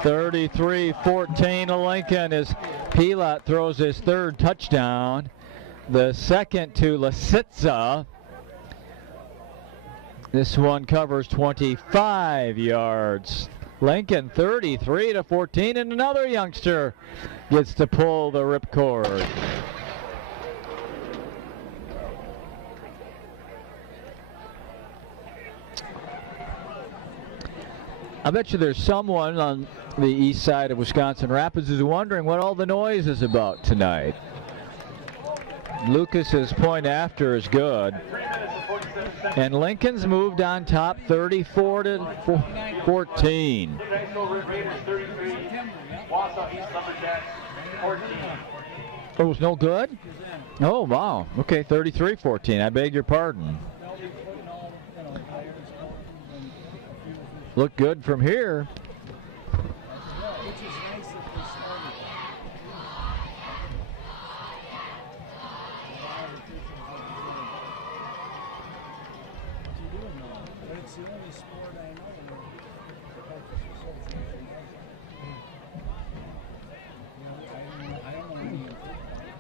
33-14 to Lincoln as Pilot throws his third touchdown. The second to Lisitsa. This one covers 25 yards. Lincoln 33-14, and another youngster gets to pull the ripcord. I bet you there's someone on the east side of Wisconsin Rapids who's wondering what all the noise is about tonight. Lucas's point after is good. And Lincoln's moved on top 34-14. It was no good? Oh, wow. Okay, 33-14. I beg your pardon. Look good from here. It's the only sport I know where the coaches association does that. You know, I don't want any improvement.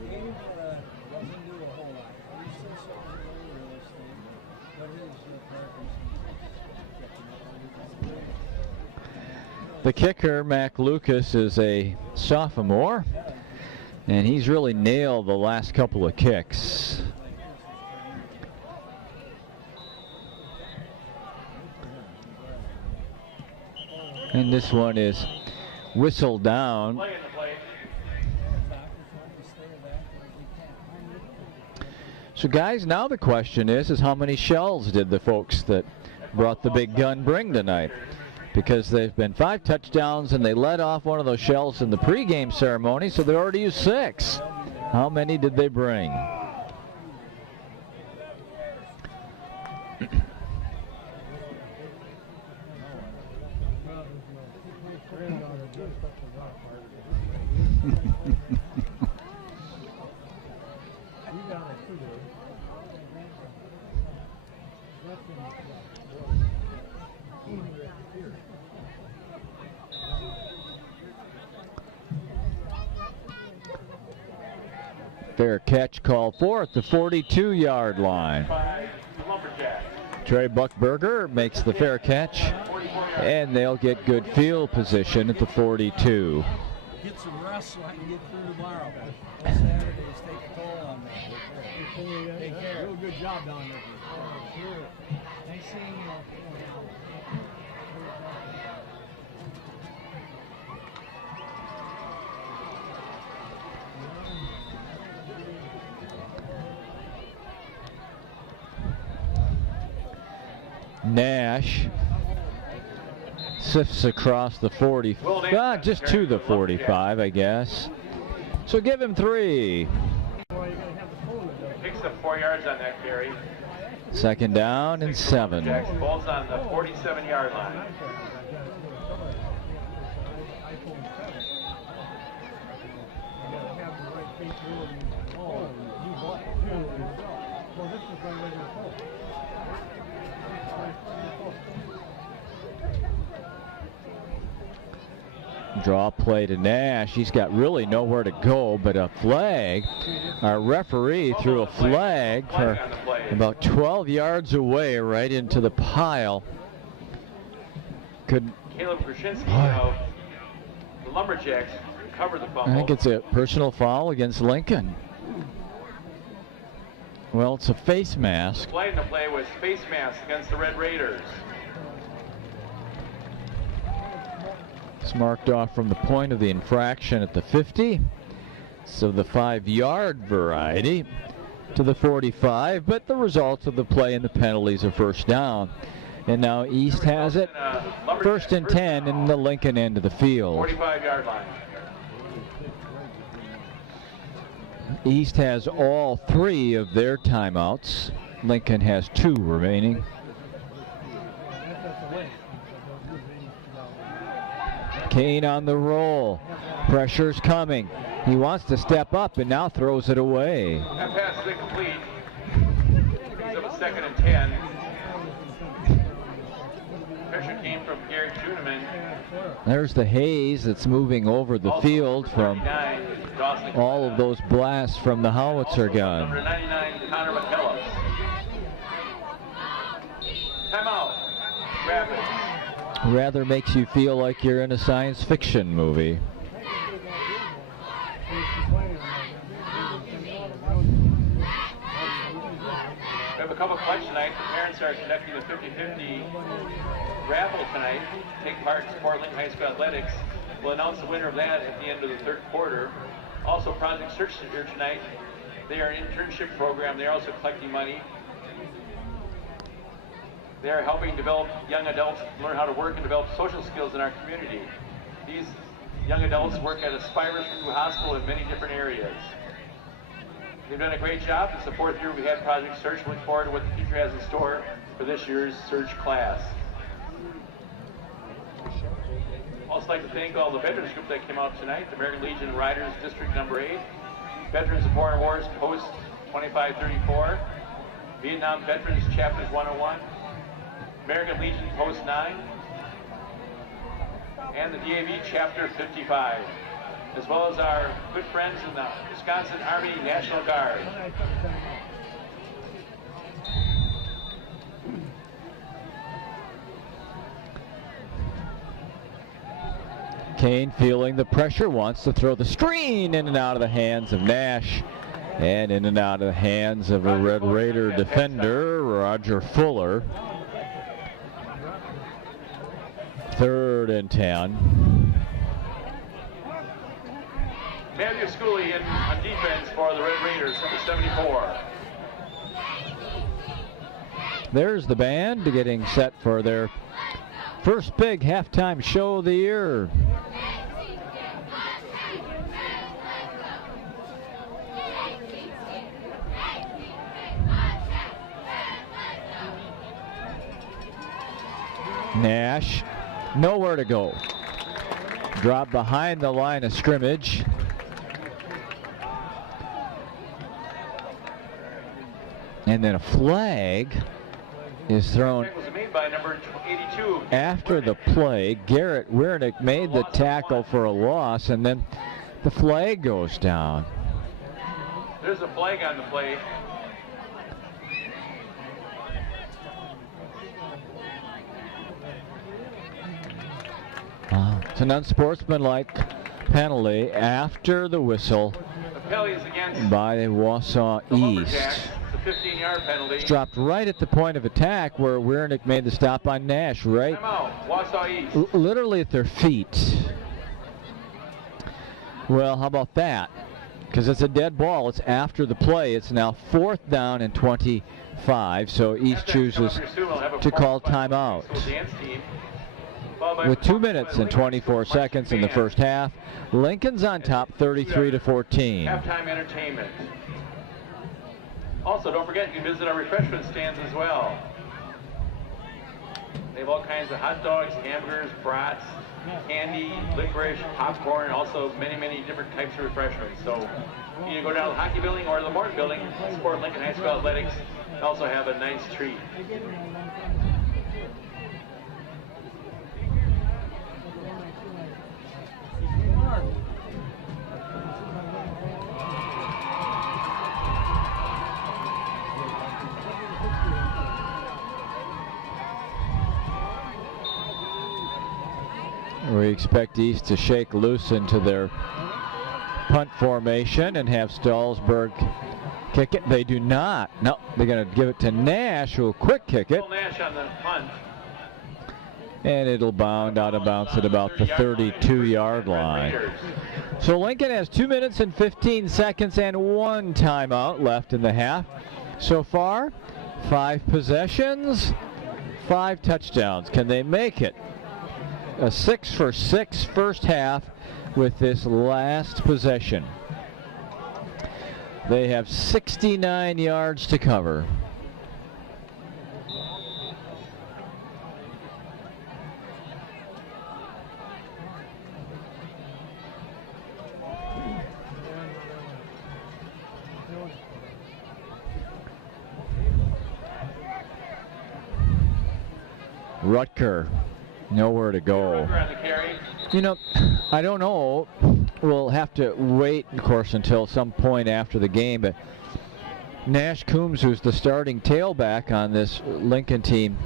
The game doesn't do a whole lot. He's still selling a little real estate, but his Parkinson's is catching up on him. The kicker, Mac Lucas, is a sophomore, and he's really nailed the last couple of kicks. And this one is whistled down. So guys, now the question is how many shells did the folks that brought the big gun bring tonight? Because they've been 5 touchdowns and they let off one of those shells in the pregame ceremony, so they already used 6. How many did they bring? Fair catch called for at the 42-yard line. Trey Buckberger makes the fair catch, and they'll get good field position at the 42. Get some rest so I can get through tomorrow. Saturdays take a toll on me. Take care. Do a good job down there. Nice seeing you. Nash sifts across the 40, just to the 45, I guess. So give him 3. Picks up 4 yards on that carry. Second down and 7. Jackson Ball's on the 47-yard line. Draw play to Nash. He's got really nowhere to go but a flag. Our referee threw a flag for about 12 yards away right into the pile. Caleb Krasinski of the Lumberjacks covered the fumble. I think it's a personal foul against Lincoln. Well, it's a face mask. Play in the play was face mask against the Red Raiders. It's marked off from the point of the infraction at the 50. So the 5-yard variety to the 45, but the results of the play and the penalties are first down. And now East has it, 1st and 10 in the Lincoln end of the field. 45-yard line. East has all 3 of their timeouts. Lincoln has 2 remaining. Kane on the roll. Pressure's coming. He wants to step up and now throws it away. That pass is incomplete. Brings up a 2nd and 10. Pressure came from Gary Schuneman. There's the haze that's moving over the field from all of those blasts from the howitzer gun. Number 99, Connor McKellis. Timeout. Rapid. Rather makes you feel like you're in a science fiction movie. We have a couple of collects tonight. The parents are conducting the 50-50 raffle tonight to take part in support Lincoln High School athletics. We'll announce the winner of that at the end of the 3rd quarter. Also, Project Search here tonight. They are an internship program. They're also collecting money. They are helping develop young adults learn how to work and develop social skills in our community. These young adults work at Aspirus Hospital in many different areas. They've done a great job. To support the year we had Project Search. Look forward to what the future has in store for this year's Search class. Also like to thank all the veterans group that came out tonight. The American Legion Riders District number 8. Veterans of Foreign Wars, Post 2534. Vietnam Veterans, Chapters 101. American Legion, Post 9. And the DAV, Chapter 55. As well as our good friends in the Wisconsin Army National Guard. Kane feeling the pressure, wants to throw the screen in and out of the hands of Nash and in and out of the hands of a Red Raider defender, Roger Fuller. 3rd and 10. Matthew Schooley in on defense for the Red Raiders, number 74. There's the band getting set for their first big halftime show of the year. Nash, nowhere to go. Drop behind the line of scrimmage. And then a flag is thrown after the play. Garrett Wiernick made the tackle for a loss, and then the flag goes down. There's a flag on the play. It's an unsportsmanlike penalty after the whistle by Wausau East. It's a 15-yard penalty. It's dropped right at the point of attack where Wiernick made the stop on Nash, right? Wausau East. Literally at their feet. Well, how about that? Because it's a dead ball. It's after the play. It's now 4th down and 25, so East chooses to call timeout. With 2 minutes and 24 seconds in the first half, Lincoln's on top 33-14. Halftime entertainment. Also, don't forget, you can visit our refreshment stands as well. They have all kinds of hot dogs, hamburgers, brats, candy, licorice, popcorn, also many, many different types of refreshments. So you can go down to the hockey building or the Morton building, support Lincoln High School Athletics, and also have a nice treat. We expect East to shake loose into their punt formation and have Stallsburg kick it. They do not. No, they're going to give it to Nash, who will quick kick it. Nash on the punt. And it'll bound out of bounds at about the 32-yard line. So Lincoln has 2 minutes and 15 seconds and 1 timeout left in the half. So far, 5 possessions, 5 touchdowns. Can they make it? A 6-for-6 first half with this last possession. They have 69 yards to cover. Rutger, nowhere to go. You know, I don't know. We'll have to wait, of course, until some point after the game. But Nash Coombs, who's the starting tailback on this Lincoln team,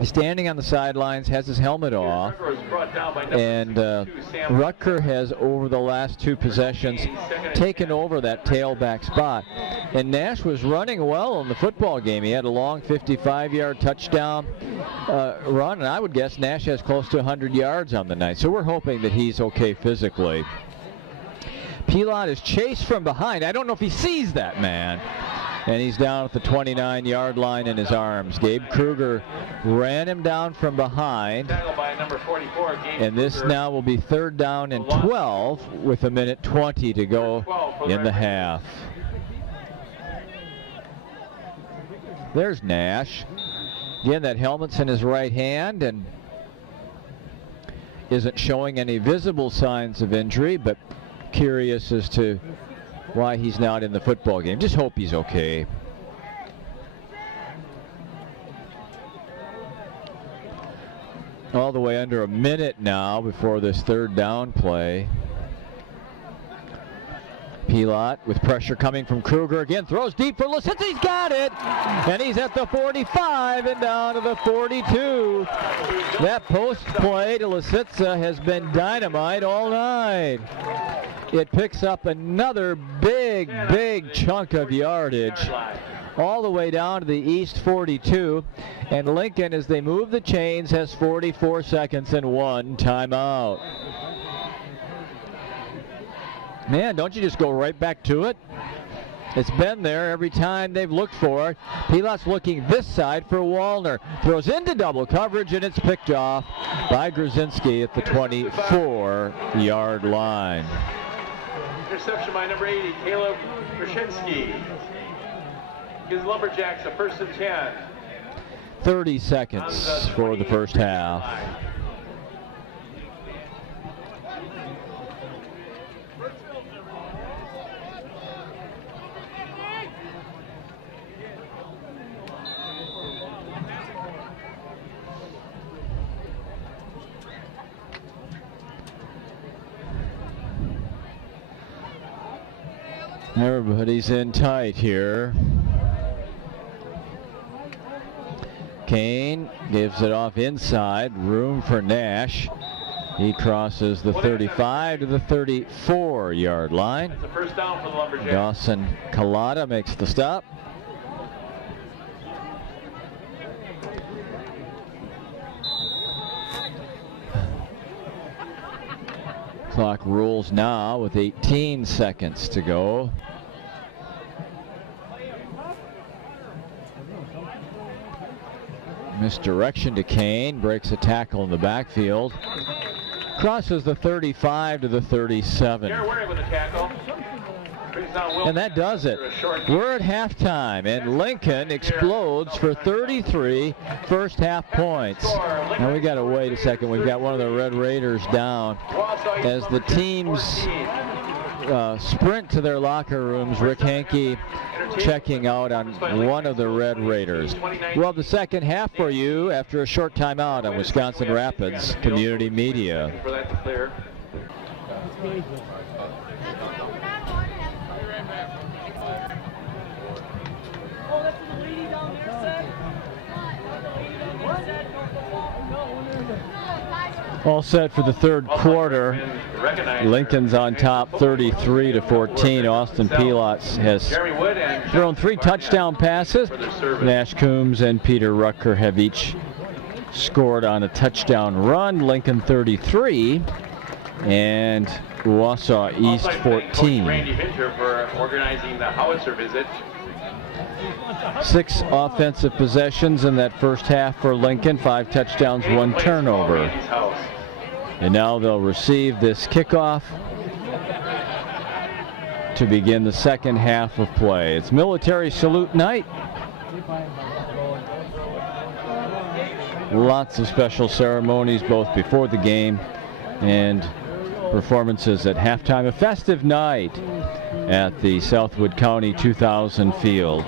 is standing on the sidelines, has his helmet off. And Rutger has, over the last 2 possessions, taken over that tailback spot. And Nash was running well in the football game. He had a long 55-yard touchdown run, and I would guess Nash has close to 100 yards on the night. So we're hoping that he's okay physically. Pilot is chased from behind. I don't know if he sees that man. And he's down at the 29-yard line in his arms. Gabe Kruger ran him down from behind. And this now will be 3rd down and 12 with 1:20 to go in the half. There's Nash. Again, that helmet's in his right hand and isn't showing any visible signs of injury, but curious as to why he's not in the football game. Just hope he's okay. All the way under a minute now before this third down play. Pilot with pressure coming from Kruger again, throws deep for Lisitz. He's got it, and he's at the 45 and down to the 42. That post play to Lisitz has been dynamite all night. It picks up another big chunk of yardage all the way down to the east 42, and Lincoln, as they move the chains, has 44 seconds and 1 timeout. Man, don't you just go right back to it? It's been there every time they've looked for it. Pilot's looking this side for Wallner. Throws into double coverage, and it's picked off by Grzinski at the 24-yard line. Interception by number 80, Caleb Grzinski. Gives the Lumberjacks a 1st and 10. 30 seconds for the first half. Everybody's in tight here. Kane gives it off inside, room for Nash. He crosses the 35 to the 34-yard line. That's a first down for the Lumberjacks. Dawson Collada makes the stop. Clock rules now with 18 seconds to go. Misdirection to Kane, breaks a tackle in the backfield. Crosses the 35 to the 37. With a tackle. And that does it. We're at halftime, and Lincoln explodes for 33 first half points. Now we got to wait a second. We've got one of the Red Raiders down. As the teams sprint to their locker rooms, Rick Hankey checking out on one of the Red Raiders. We'll have the second half for you after a short timeout on Wisconsin Rapids Community Media. All set for the third quarter. Lincoln's on top 33-14. Austin Pilots has thrown 3 touchdown passes. Nash Coombs and Peter Rucker have each scored on a touchdown run. Lincoln 33 and Wausau East 14. For organizing the howitzer visit. 6 offensive possessions in that first half for Lincoln. 5 touchdowns, 1 turnover. And now they'll receive this kickoff to begin the second half of play. It's military salute night. Lots of special ceremonies both before the game and performances at halftime. A festive night at the Southwood County 2000 field.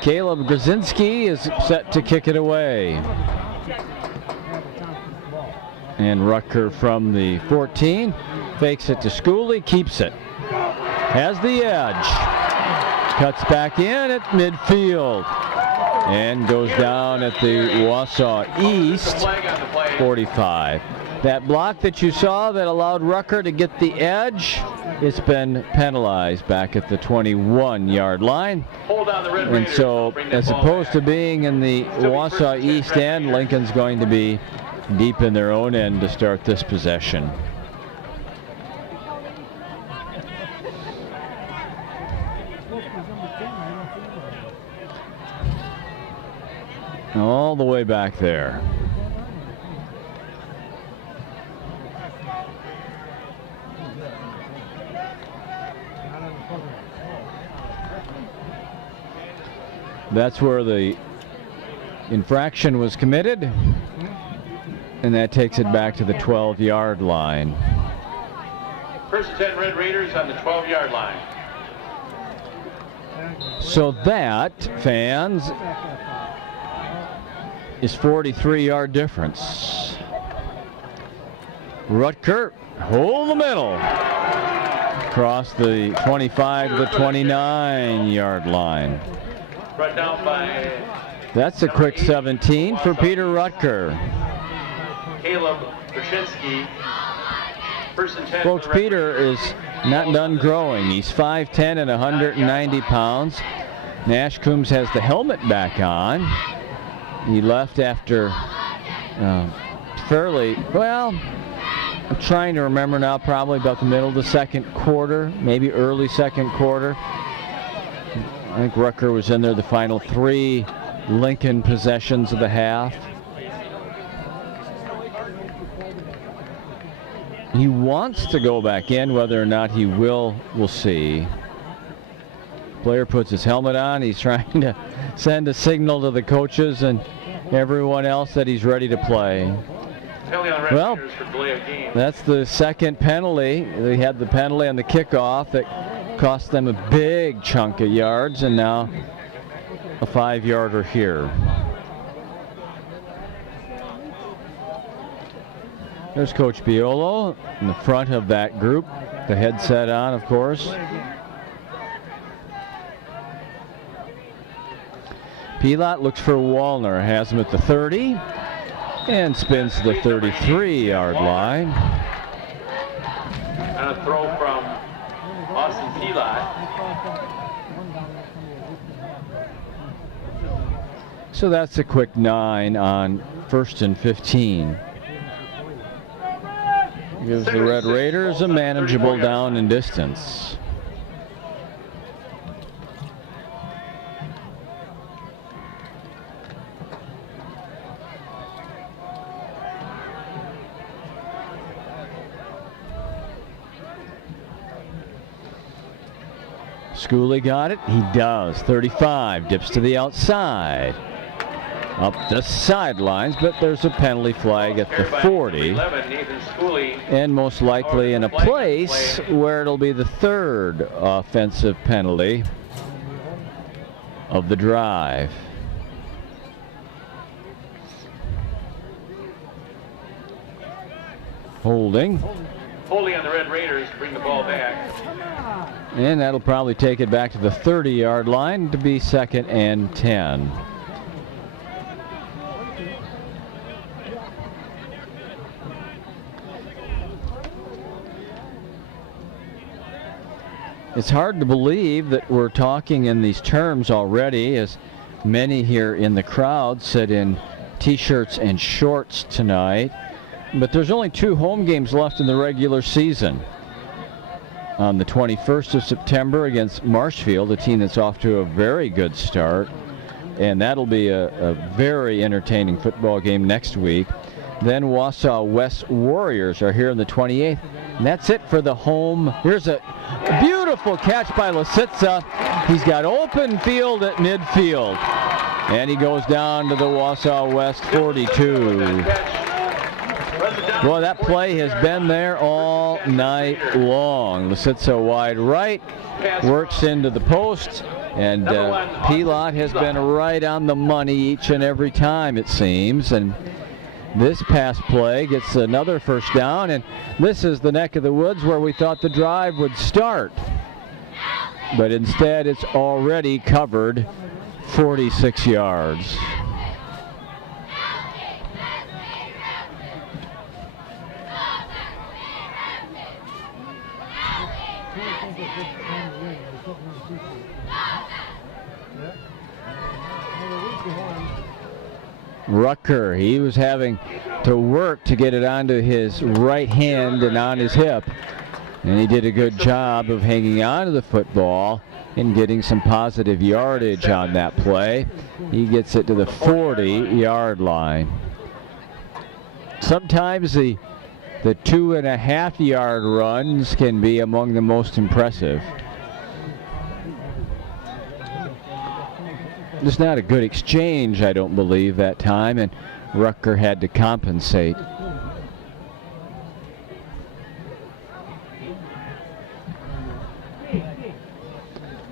Caleb Grzinski is set to kick it away. And Rucker from the 14 fakes it to Schooley, keeps it. Has the edge. Cuts back in at midfield. And goes down at the Wausau East 45. That block that you saw that allowed Rucker to get the edge, it's been penalized back at the 21-yard line. And so, as opposed to being in the Wausau East end, Lincoln's going to be deep in their own end to start this possession. All the way back there. That's where the infraction was committed, and that takes it back to the 12-yard line. First and 10 Red Raiders on the 12-yard line. So that, fans, is 43-yard difference. Rutger, hold the middle. Across the 25 to the 29-yard line. Brought down by That's a quick 17 for Peter Rutger. Caleb Brzezinski. First and 10. Folks, Peter is not done growing. He's 5'10" and 190 pounds. Nash Coombs has the helmet back on. He left after fairly, well, I'm trying to remember now, probably about the middle of the second quarter, maybe early second quarter. I think Rutger was in there the final 3 Lincoln possessions of the half. He wants to go back in. Whether or not he will, we'll see. Player puts his helmet on. He's trying to send a signal to the coaches and everyone else that he's ready to play. Well, that's the second penalty. They had the penalty on the kickoff that cost them a big chunk of yards, and now a 5-yarder here. There's Coach Biolo in the front of that group, the headset on, of course. Pilot looks for Wallner, has him at the 30, and spins to the 33-yard line. And a throw from Austin Pilot. So that's a quick 9 on 1st and 15. Gives the Red Raiders a manageable down and distance. Schooley got it. He does. 35, dips to the outside. Up the sidelines, but there's a penalty flag at the 40. And most likely in a place where it'll be the 3rd offensive penalty of the drive. Holding. Holding on the Red Raiders to bring the ball back. And that'll probably take it back to the 30-yard line to be 2nd and 10. It's hard to believe that we're talking in these terms already, as many here in the crowd sit in t-shirts and shorts tonight. But there's only 2 home games left in the regular season. On the 21st of September against Marshfield, a team that's off to a very good start. And that'll be a very entertaining football game next week. Then Wausau West Warriors are here on the 28th. And that's it for the home. Here's a beautiful catch by Lisitsa. He's got open field at midfield. And he goes down to the Wausau West 42. Boy, that play has been there all night long. Lisitsa wide right, works into the post, and Pilot has been right on the money each and every time, it seems. And this pass play gets another first down, and this is the neck of the woods where we thought the drive would start. But instead, it's already covered 46 yards. Rutger, he was having to work to get it onto his right hand and on his hip. And he did a good job of hanging on to the football and getting some positive yardage on that play. He gets it to the 40-yard line. Sometimes the 2.5-yard runs can be among the most impressive. Just not a good exchange, I don't believe, that time, and Rutger had to compensate.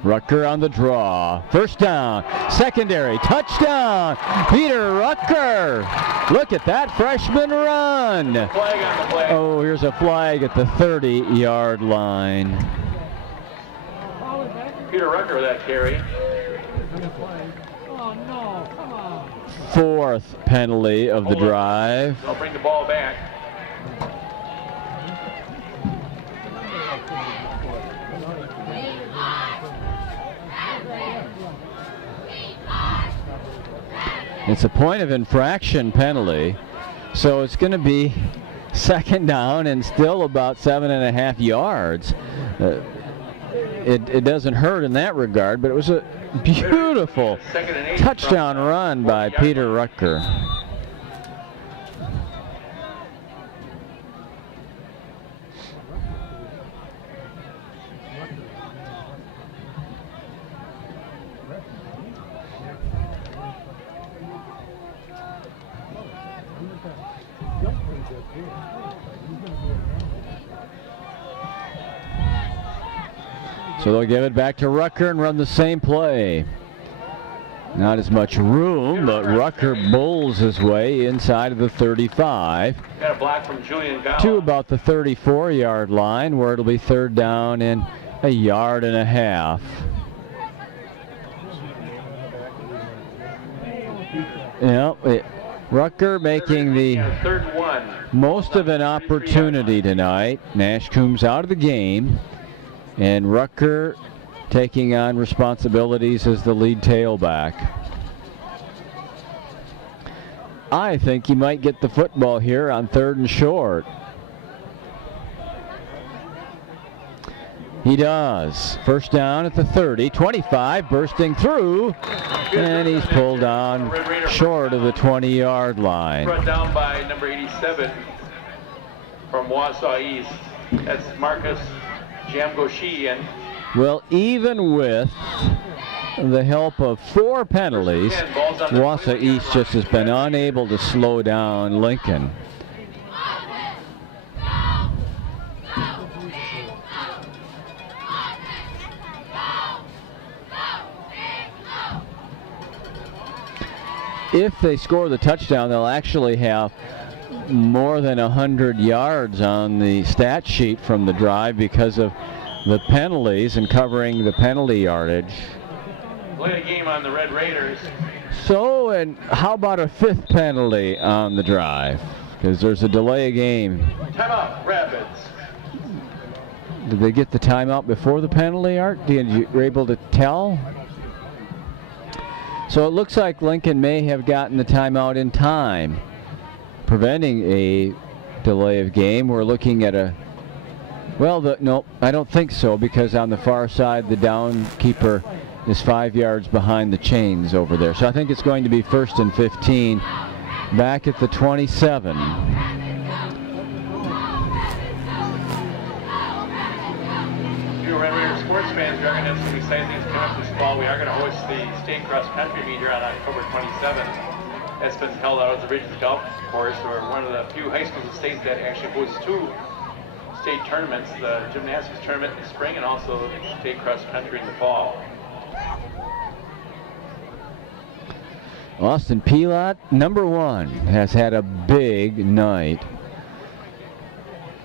Rucker on the draw. First down. Secondary. Touchdown. Peter Rucker. Look at that freshman run. Flag on the play. Oh, here's a flag at the 30-yard line. Peter Rucker with that carry. Oh, no, come on. Fourth penalty of the drive. They'll bring the ball back. It's a point of infraction penalty, so it's going to be second down and still about 7.5 yards. It doesn't hurt in that regard, but it was a beautiful touchdown run by Peter Rucker. So they'll give it back to Rucker and run the same play. Not as much room, but Rucker bowls his way inside of the 35 Got a block from Julian Gala. to about the 34-yard line, where it'll be third down and 1.5 yards. Rucker making the third and 1. most of an opportunity tonight. Nashcombe's out of the game, and Rucker taking on responsibilities as the lead tailback. I think he might get the football here on 3rd and short. He does. First down at the 30, 25, bursting through, and he's pulled down short of the 20-yard line. Brought down by number 87 from Wausau East. That's Marcus Jamgoshian. Well, even with the help of 4 penalties, Wausau East just has been unable to slow down Lincoln. If they score the touchdown, they'll actually have more than 100 yards on the stat sheet from the drive because of the penalties and covering the penalty yardage. Play a game on the Red Raiders. So, and how about a 5th penalty on the drive? Because there's a delay of game. Timeout, Rapids. Did they get the timeout before the penalty, Art? You were able to tell? So it looks like Lincoln may have gotten the timeout in time, preventing a delay of game. We're looking at a, well, no, I don't think so, because on the far side, the down keeper is 5 yards behind the chains over there. So I think it's going to be 1st and 15, back at the 27. Red Raider sports fans, we are going to have some exciting things coming up this fall. We are going to host the state cross country meet here on October 27th. That's been held out at the Ridges Golf Course. We're one of the few high schools in the state that actually hosts 2 state tournaments, the gymnastics tournament in the spring and also the state cross country in the fall. Austin Pilot, number 1, has had a big night.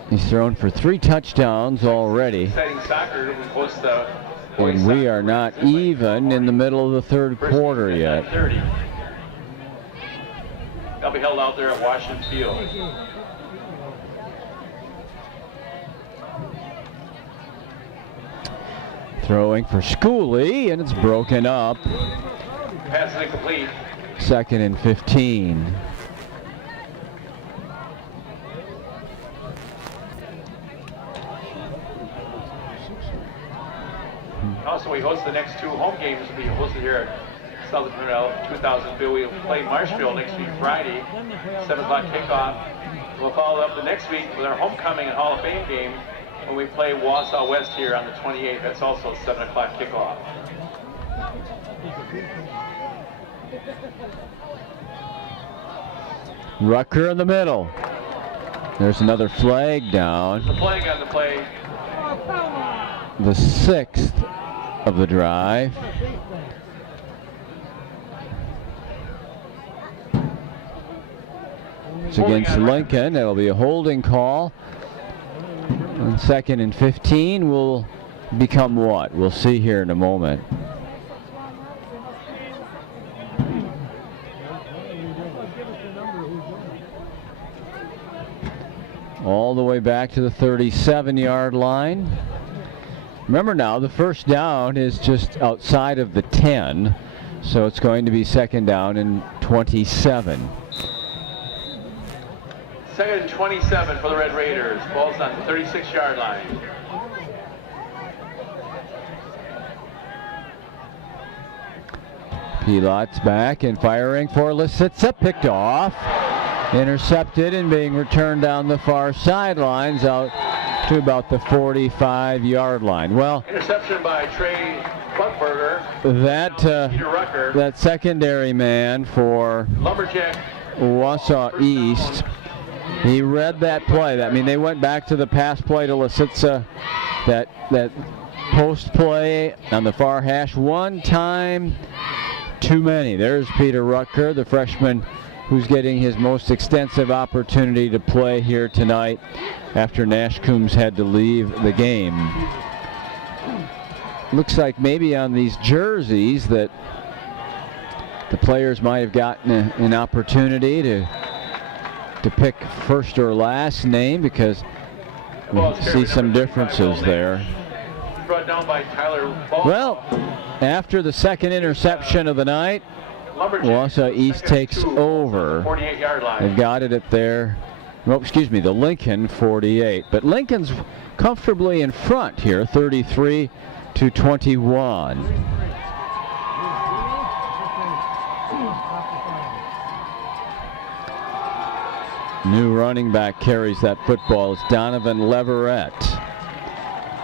He's thrown for 3 touchdowns already. Exciting soccer. We host the and we are not even in the middle of the 3rd quarter yet. They'll be held out there at Washington Field. Throwing for Schooley, and it's broken up. Pass is incomplete. 2nd and 15. Also, we host the next 2 home games. Will be hosted here at Southern Middle 2000 Bill. We'll play Marshfield next week, Friday, 7 o'clock kickoff. We'll follow up the next week with our homecoming and Hall of Fame game when we play Wausau West here on the 28th. That's also a 7 o'clock kickoff. Rucker in the middle. There's another flag down. The flag on the play. The 6th of the drive. It's against Lincoln. That'll be a holding call. On 2nd and 15 will become what? We'll see here in a moment. All the way back to the 37-yard line. Remember now, the first down is just outside of the 10, so it's going to be 2nd down and 27. 2nd and 27 for the Red Raiders. Ball's on the 36-yard line. Pilot's back and firing for Lisitsa, picked off. Intercepted and being returned down the far sidelines out to about the 45-yard line. Well, interception by Trey Buckberger. That secondary man for Lumberjack Wausau East, he read that play. I mean, they went back to the pass play to Lisitsa, that post play on the far hash. One time too many. There's Peter Rucker, the freshman, who's getting his most extensive opportunity to play here tonight after Nash Coombs had to leave the game. Looks like maybe on these jerseys that the players might have gotten an opportunity to pick first or last name, because we see some differences there. Brought down by Tyler Ball. Well, after the second interception of the night, Wausau East takes over. 48-yard line. They've got it at their, well, excuse me, the Lincoln 48. But Lincoln's comfortably in front here, 33-21. New running back carries that football. It's Donovan Leverett.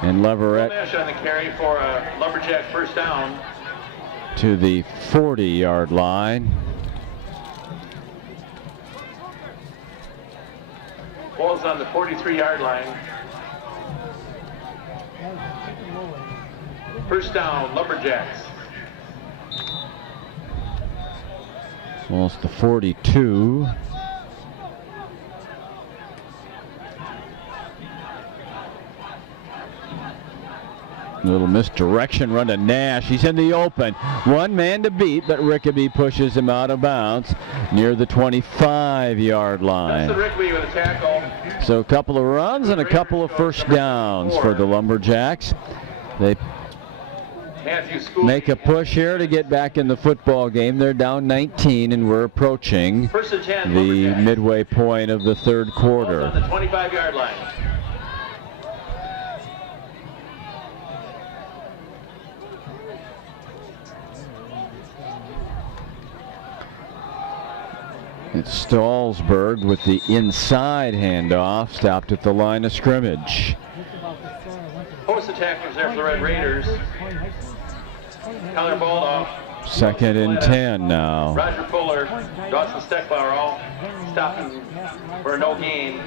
And Leverett Nash on the carry for a Lumberjack first down. To the 40-yard line. Ball's on the 43-yard line. First down, Lumberjacks. Almost the 42. Little misdirection run to Nash. He's in the open. One man to beat, but Rickaby pushes him out of bounds near the 25-yard line. That's the Rickaby with a tackle. So a couple of runs and a couple of first downs for the Lumberjacks. They make a push here to get back in the football game. They're down 19, and we're approaching the midway point of the third quarter. On the 25-yard line. It's Stallsburg with the inside handoff, stopped at the line of scrimmage. Post attackers there for the Red Raiders. Tyler Baldoff. 2nd and 10 now. Roger Fuller, Dawson Steckbauer all stopping for no gain.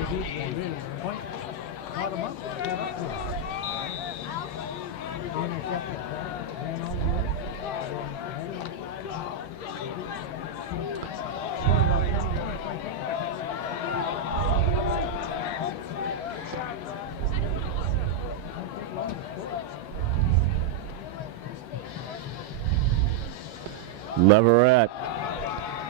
Leverett,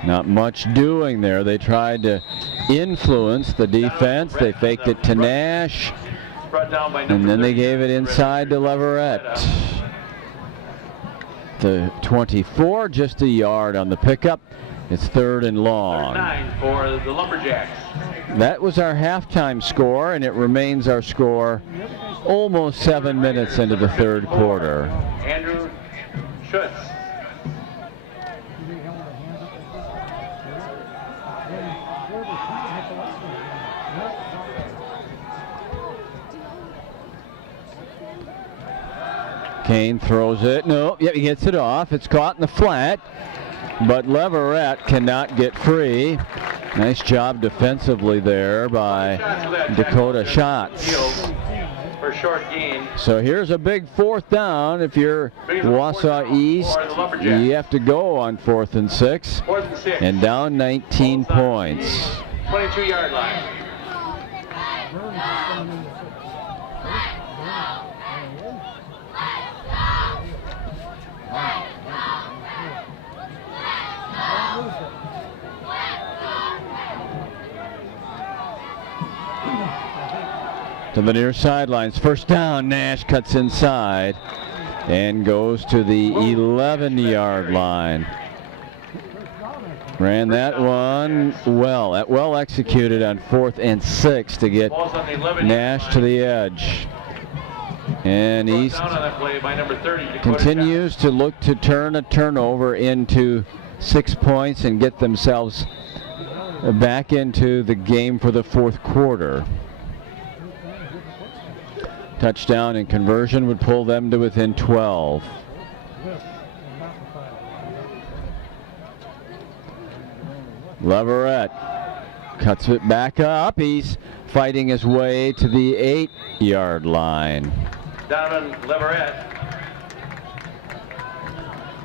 not much doing there. They tried to influence the defense. They faked it to Nash, and then they gave it inside to Leverett. The 24, just a yard on the pickup. It's 3rd and long. 9 for the Lumberjacks. That was our halftime score, and it remains our score almost 7 minutes into the third quarter. Andrew Schutz. Kane throws it. No, yeah, he gets it off. It's caught in the flat, but Leverett cannot get free. Nice job defensively there by Dakota Schatz. for a short gain. So here's a big 4th down. If you're Wausau East, you have to go on 4th and 6. 4th and 6. And down 19 points. 22-yard line. To the near sidelines. 1st down. Nash cuts inside and goes to the 11-yard line. Ran that one well. That well executed on 4th and 6 to get Nash to the edge. And East continues to look to turn a turnover into 6 points and get themselves back into the game for the 4th quarter. Touchdown and conversion would pull them to within 12. Leverett cuts it back up. He's fighting his way to the 8-yard line. Donovan Leverett.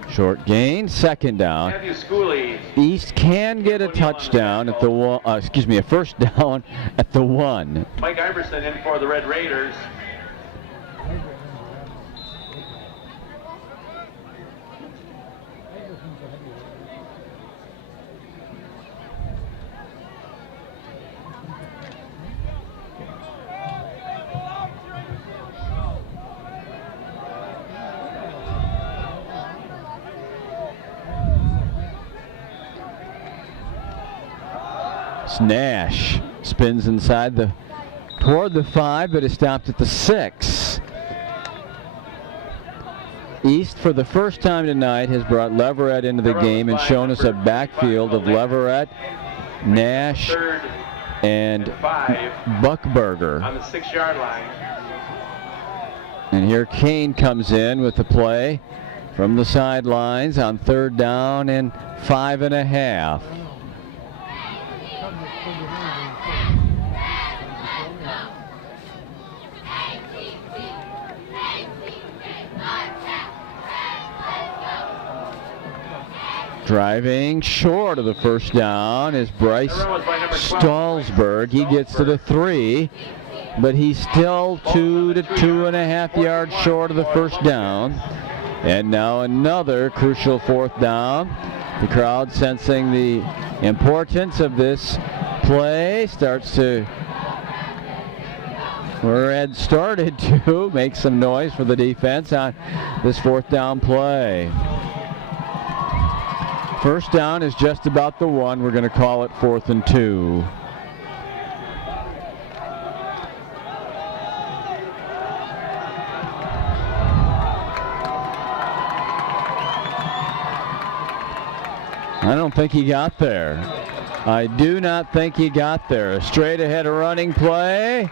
Short gain, 2nd down. Matthew Schooley. East can get a touchdown at the one, a 1st down at the 1. Mike Iverson in for the Red Raiders. Nash spins inside toward the 5, but is stopped at the 6. East, for the first time tonight, has brought Leverett into the game and shown us a backfield of Leverett, Nash, and Buckberger. On the 6-yard line. And here Kane comes in with the play from the sidelines on 3rd down and 5.5. Driving short of the 1st down is Bryce Stallsberg. He gets to the 3, but he's still 2 to 2.5 yards short of the 1st down. And now another crucial 4th down. The crowd, sensing the importance of this play, starts to, or had started to, make some noise for the defense on this 4th down play. 1st down is just about the 1. We're going to call it 4th and 2. I don't think he got there. I do not think he got there. A straight ahead running play.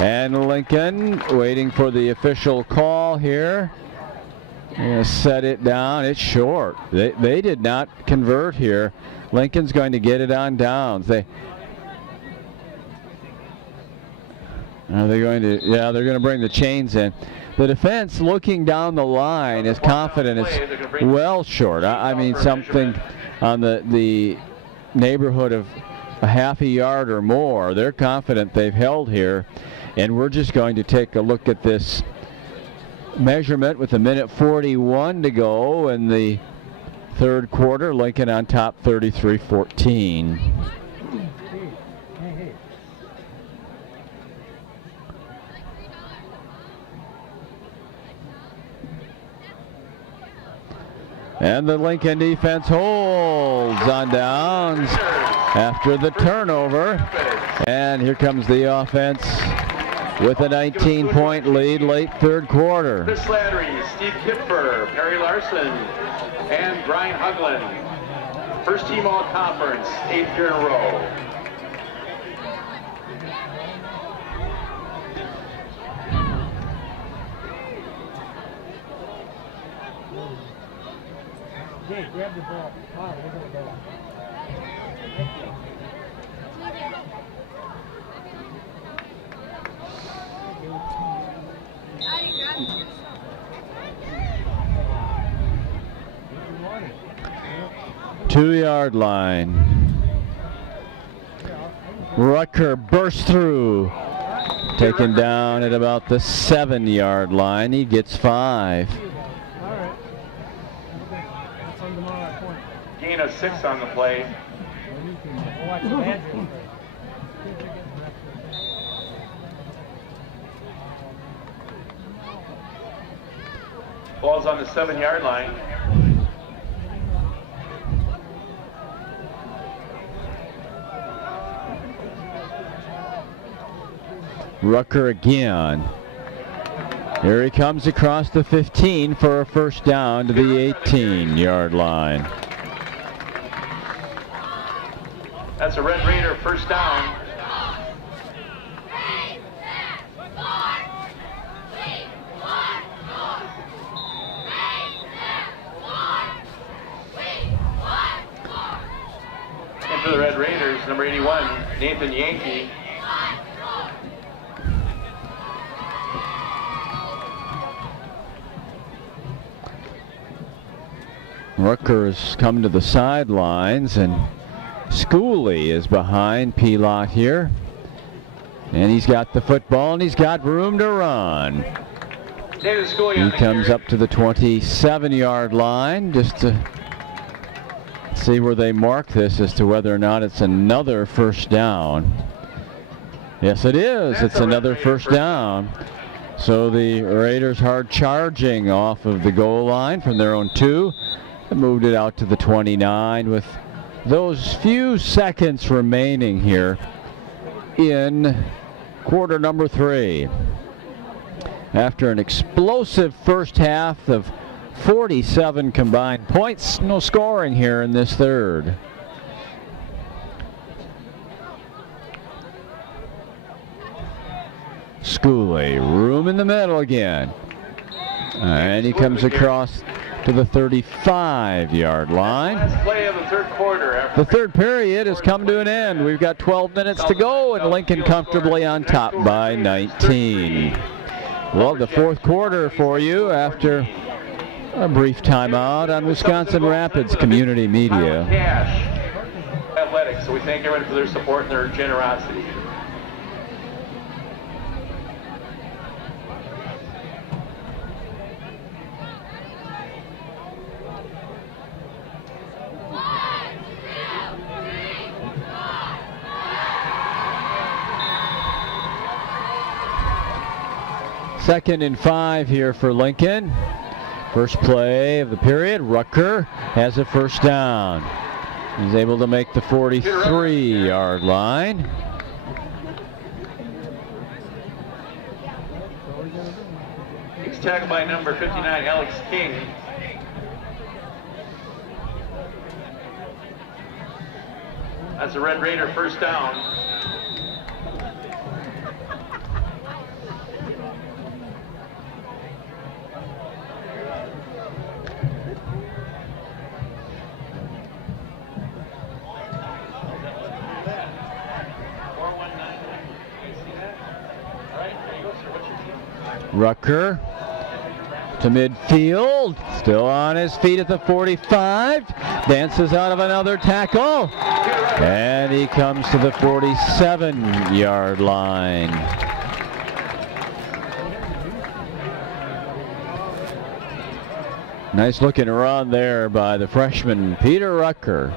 And Lincoln waiting for the official call here. Going to set it down. It's short. They did not convert here. Lincoln's going to get it on downs. Are they going to? Yeah, they're going to bring the chains in. The defense, looking down the line, is confident it's well short. I mean, something on the neighborhood of a half a yard or more. They're confident they've held here, and we're just going to take a look at this measurement with 1:41 to go in the 3rd quarter. Lincoln on top 33-14. And the Lincoln defense holds on downs after the turnover. And here comes the offense with a 19-point lead late 3rd quarter. Chris Slattery, Steve Kipfer, Perry Larson, and Brian Huglin. 1st team all-conference, 8th year in a row. Jay, grab the ball. Wow, look at the ball. 2-yard line. Rucker bursts through. Taken down at about the 7-yard line. He gets 5. Gain of 6 on the play. Ball's on the 7-yard line. Rucker again. Here he comes across the 15 for a first down to the 18-yard line. That's a Red Raider first down. And for the Red Raiders, number 81, Nathan Yankee. Rucker has come to the sidelines, and Schooley is behind Pilat here. And he's got the football, and he's got room to run. He comes up to the 27-yard line just to see where they mark this as to whether or not it's another first down. Yes, it is. It's another first down. So the Raiders hard charging off of the goal line from their own 2. They moved it out to the 29 with those few seconds remaining here in quarter number 3. After an explosive first half of 47 combined points, no scoring here in this third. Schooley, room in the middle again. And he comes across to the 35-yard line. Last play of the third quarter. The third period has come to an end. We've got 12 minutes to go, and Lincoln comfortably on top by 19. Well, the fourth quarter for you after a brief timeout on Wisconsin Rapids Community Media. Cash Athletics, so we thank everyone for their support and their generosity. Second and 5 here for Lincoln. First play of the period. Rucker has a first down. He's able to make the 43-yard line. He's tackled by number 59, Alex King. That's a Red Raider first down. Rucker to midfield, still on his feet at the 45, dances out of another tackle, and he comes to the 47-yard line. Nice looking run there by the freshman Peter Rucker.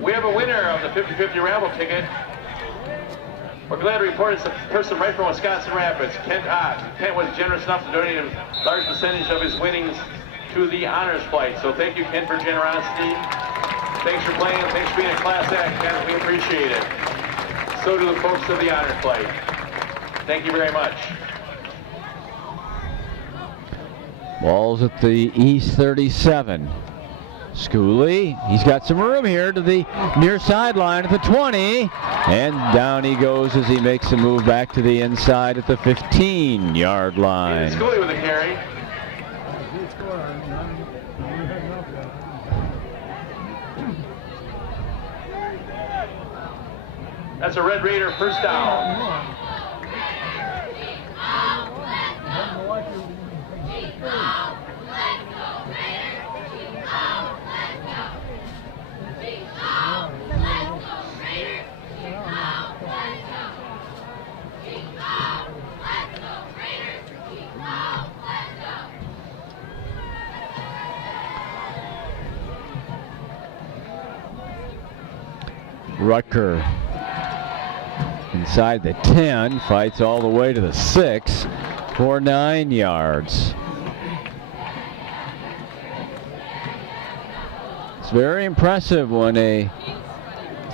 We have a winner of the 50-50 raffle ticket. We're glad to report it's a person right from Wisconsin Rapids, Kent Ott. Kent was generous enough to donate a large percentage of his winnings to the honors flight. So thank you, Kent, for generosity. Thanks for playing. Thanks for being a class act, Kent. We appreciate it. So do the folks of the honors flight. Thank you very much. Ball's at the East 37. Schooley, he's got some room here to the near sideline at the 20, and down he goes as he makes a move back to the inside at the 15-yard line. Schooley with a carry. That's a Red Raider first down. Rucker inside the 10, fights all the way to the 6 for 9 yards. It's very impressive when a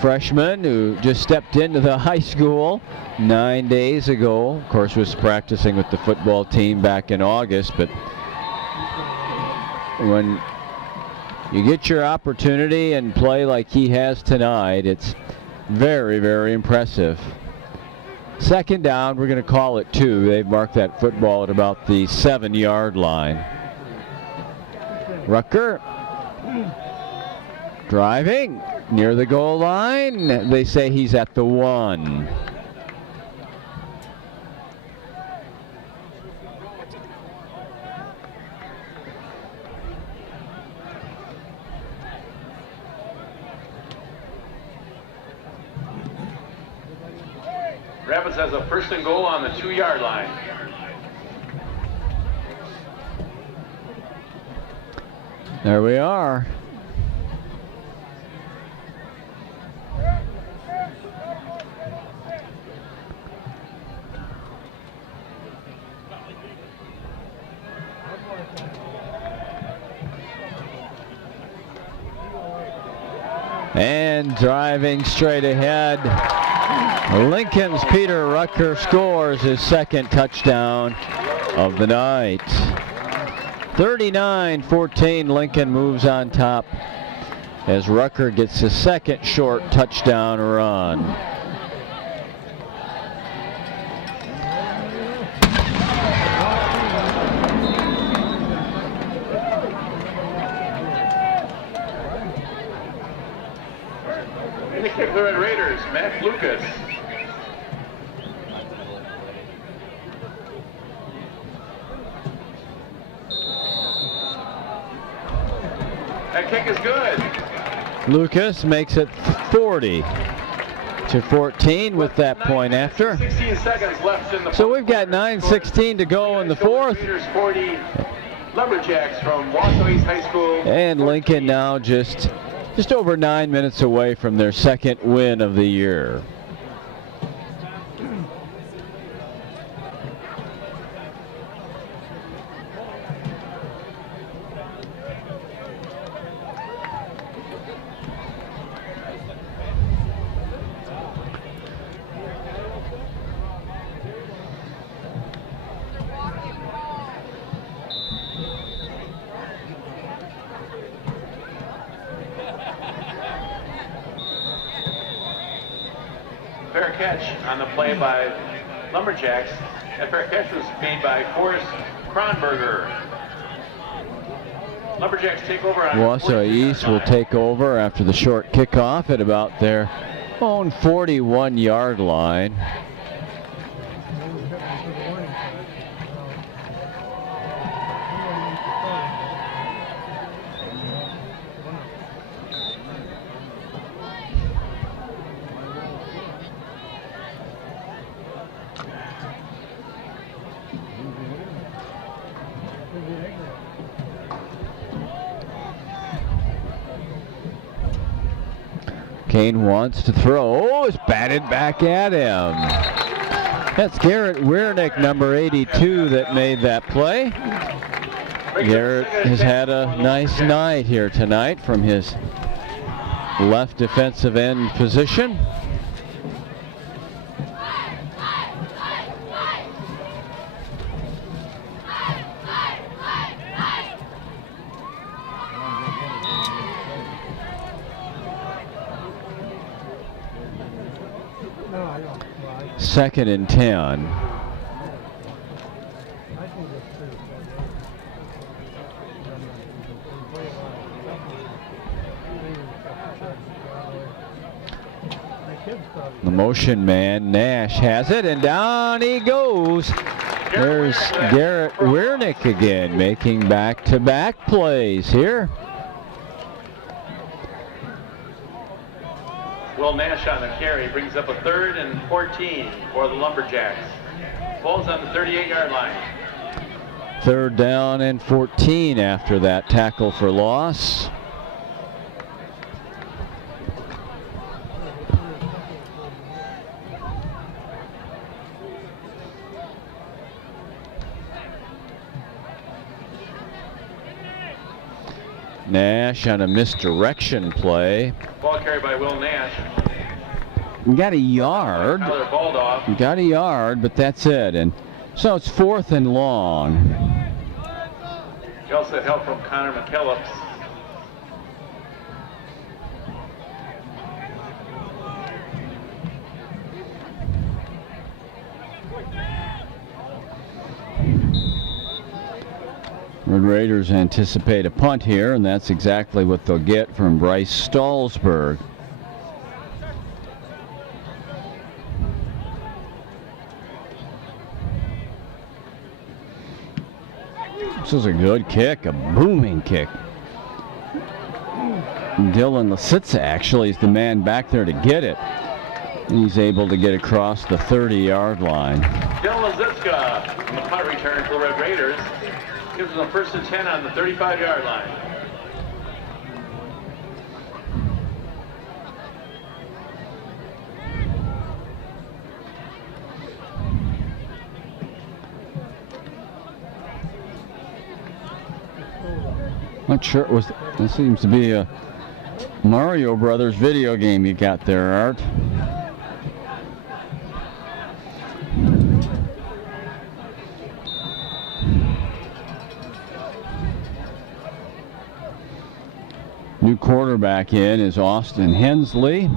freshman who just stepped into the high school 9 days ago, of course was practicing with the football team back in August, but when you get your opportunity and play like he has tonight, it's very, very impressive. Second down, we're going to call it 2. They've marked that football at about the 7-yard line. Rucker driving near the goal line. They say he's at the 1. Rapids has a 1st and goal on the 2-yard line. There we are. And driving straight ahead, Lincoln's Peter Rucker scores his 2nd touchdown of the night. 39-14, Lincoln moves on top as Rucker gets his 2nd short touchdown run. And the kick for the Raiders, Matt Lucas. That kick is good. Lucas makes it 40-14 with that point after. 16 seconds left in the So we've got 9:16 to go in the 4th. Raiders 40, Lumberjacks from Wausau East High School. And Lincoln now just over 9 minutes away from their 2nd win of the year. Fair catch on the play by Lumberjacks. That fair catch was made by Forrest Kronberger. Lumberjacks take over on Wausau East will take over after the short kickoff at about their own 41-yard line. Kane wants to throw. Oh, it's batted back at him. That's Garrett Wiernick, number 82, that made that play. Garrett has had a nice night here tonight from his left defensive end position. Second and 10. The motion man, Nash, has it, and down he goes. There's Garrett Wiernick again, making back-to-back plays here. Will Nash on the carry brings up a 3rd and 14 for the Lumberjacks. Ball's on the 38-yard line. 3rd down and 14 after that tackle for loss. Nash on a misdirection play. Ball carried by Will Nash. We got a yard. Tyler Baldoff. We got a yard, but that's it. And so it's 4th and long. You also had help from Connor McKellips. Red Raiders anticipate a punt here, and that's exactly what they'll get from Bryce Stallsberg. This is a good kick, a booming kick. Dylan Lisitsa actually is the man back there to get it. He's able to get across the 30-yard line. Dylan Lisitsa from the punt return for the Red Raiders. Gives them a 1st and 10 on the 35-yard line. Not sure it was. This seems to be a Mario Brothers video game you got there, Art. New quarterback in is Austin Hensley.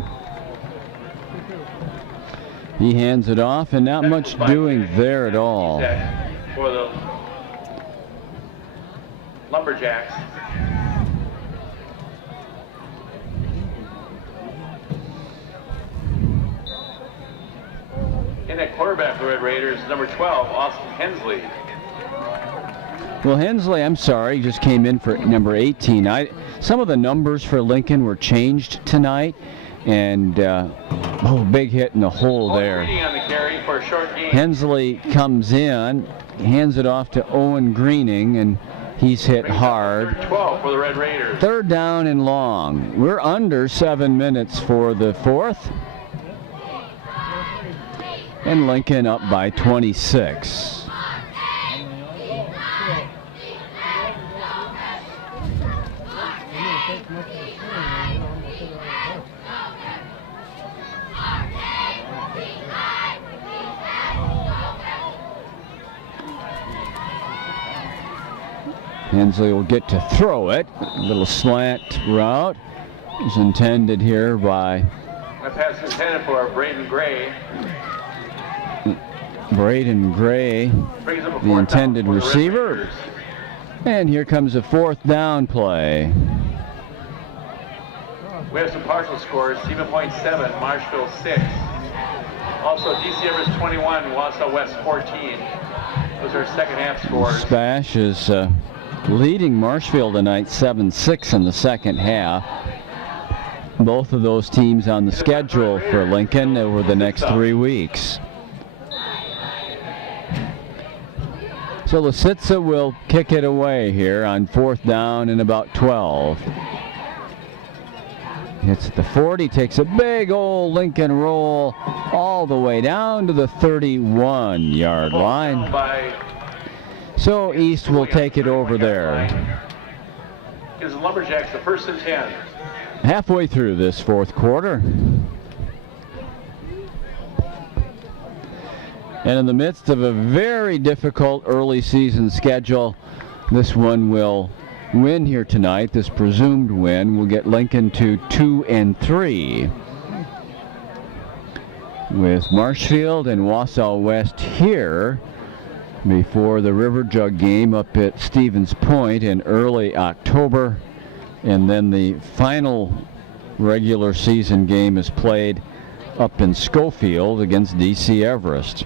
He hands it off, and not much doing there at all. For the Lumberjacks. In at quarterback for the Red Raiders, number 12, Austin Hensley. Well, Hensley, I'm sorry, just came in for number 18. Some of the numbers for Lincoln were changed tonight, and big hit in the hole there. On the carry for a short gain. Hensley comes in, hands it off to Owen Greening, and he's hit hard. 12 for the Red Raiders. 3rd down and long. We're under 7 minutes for the 4th. And Lincoln up by 26. Hensley will get to throw it. A little slant route is intended here by That pass is intended for Braden Gray. Braden Gray, the intended receiver. And here comes a 4th down play. We have some partial scores. 7.7, Marshville 6. Also, DC Everest 21, Wausau West 14. Those are second half scores. Spash is leading Marshfield tonight 7-6 in the second half. Both of those teams on the schedule for Lincoln over the next 3 weeks. So Lisitsa will kick it away here on 4th down and about 12. Hits the 40, takes a big old Lincoln roll all the way down to the 31-yard line. So East will take it over there. Gives the Lumberjacks the 1st and 10. Halfway through this 4th quarter. And in the midst of a very difficult early season schedule, this one will win here tonight. This presumed win will get Lincoln to 2-3. With Marshfield and Wausau West here before the River Jug game up at Stevens Point in early October. And then the final regular season game is played up in Schofield against DC Everest.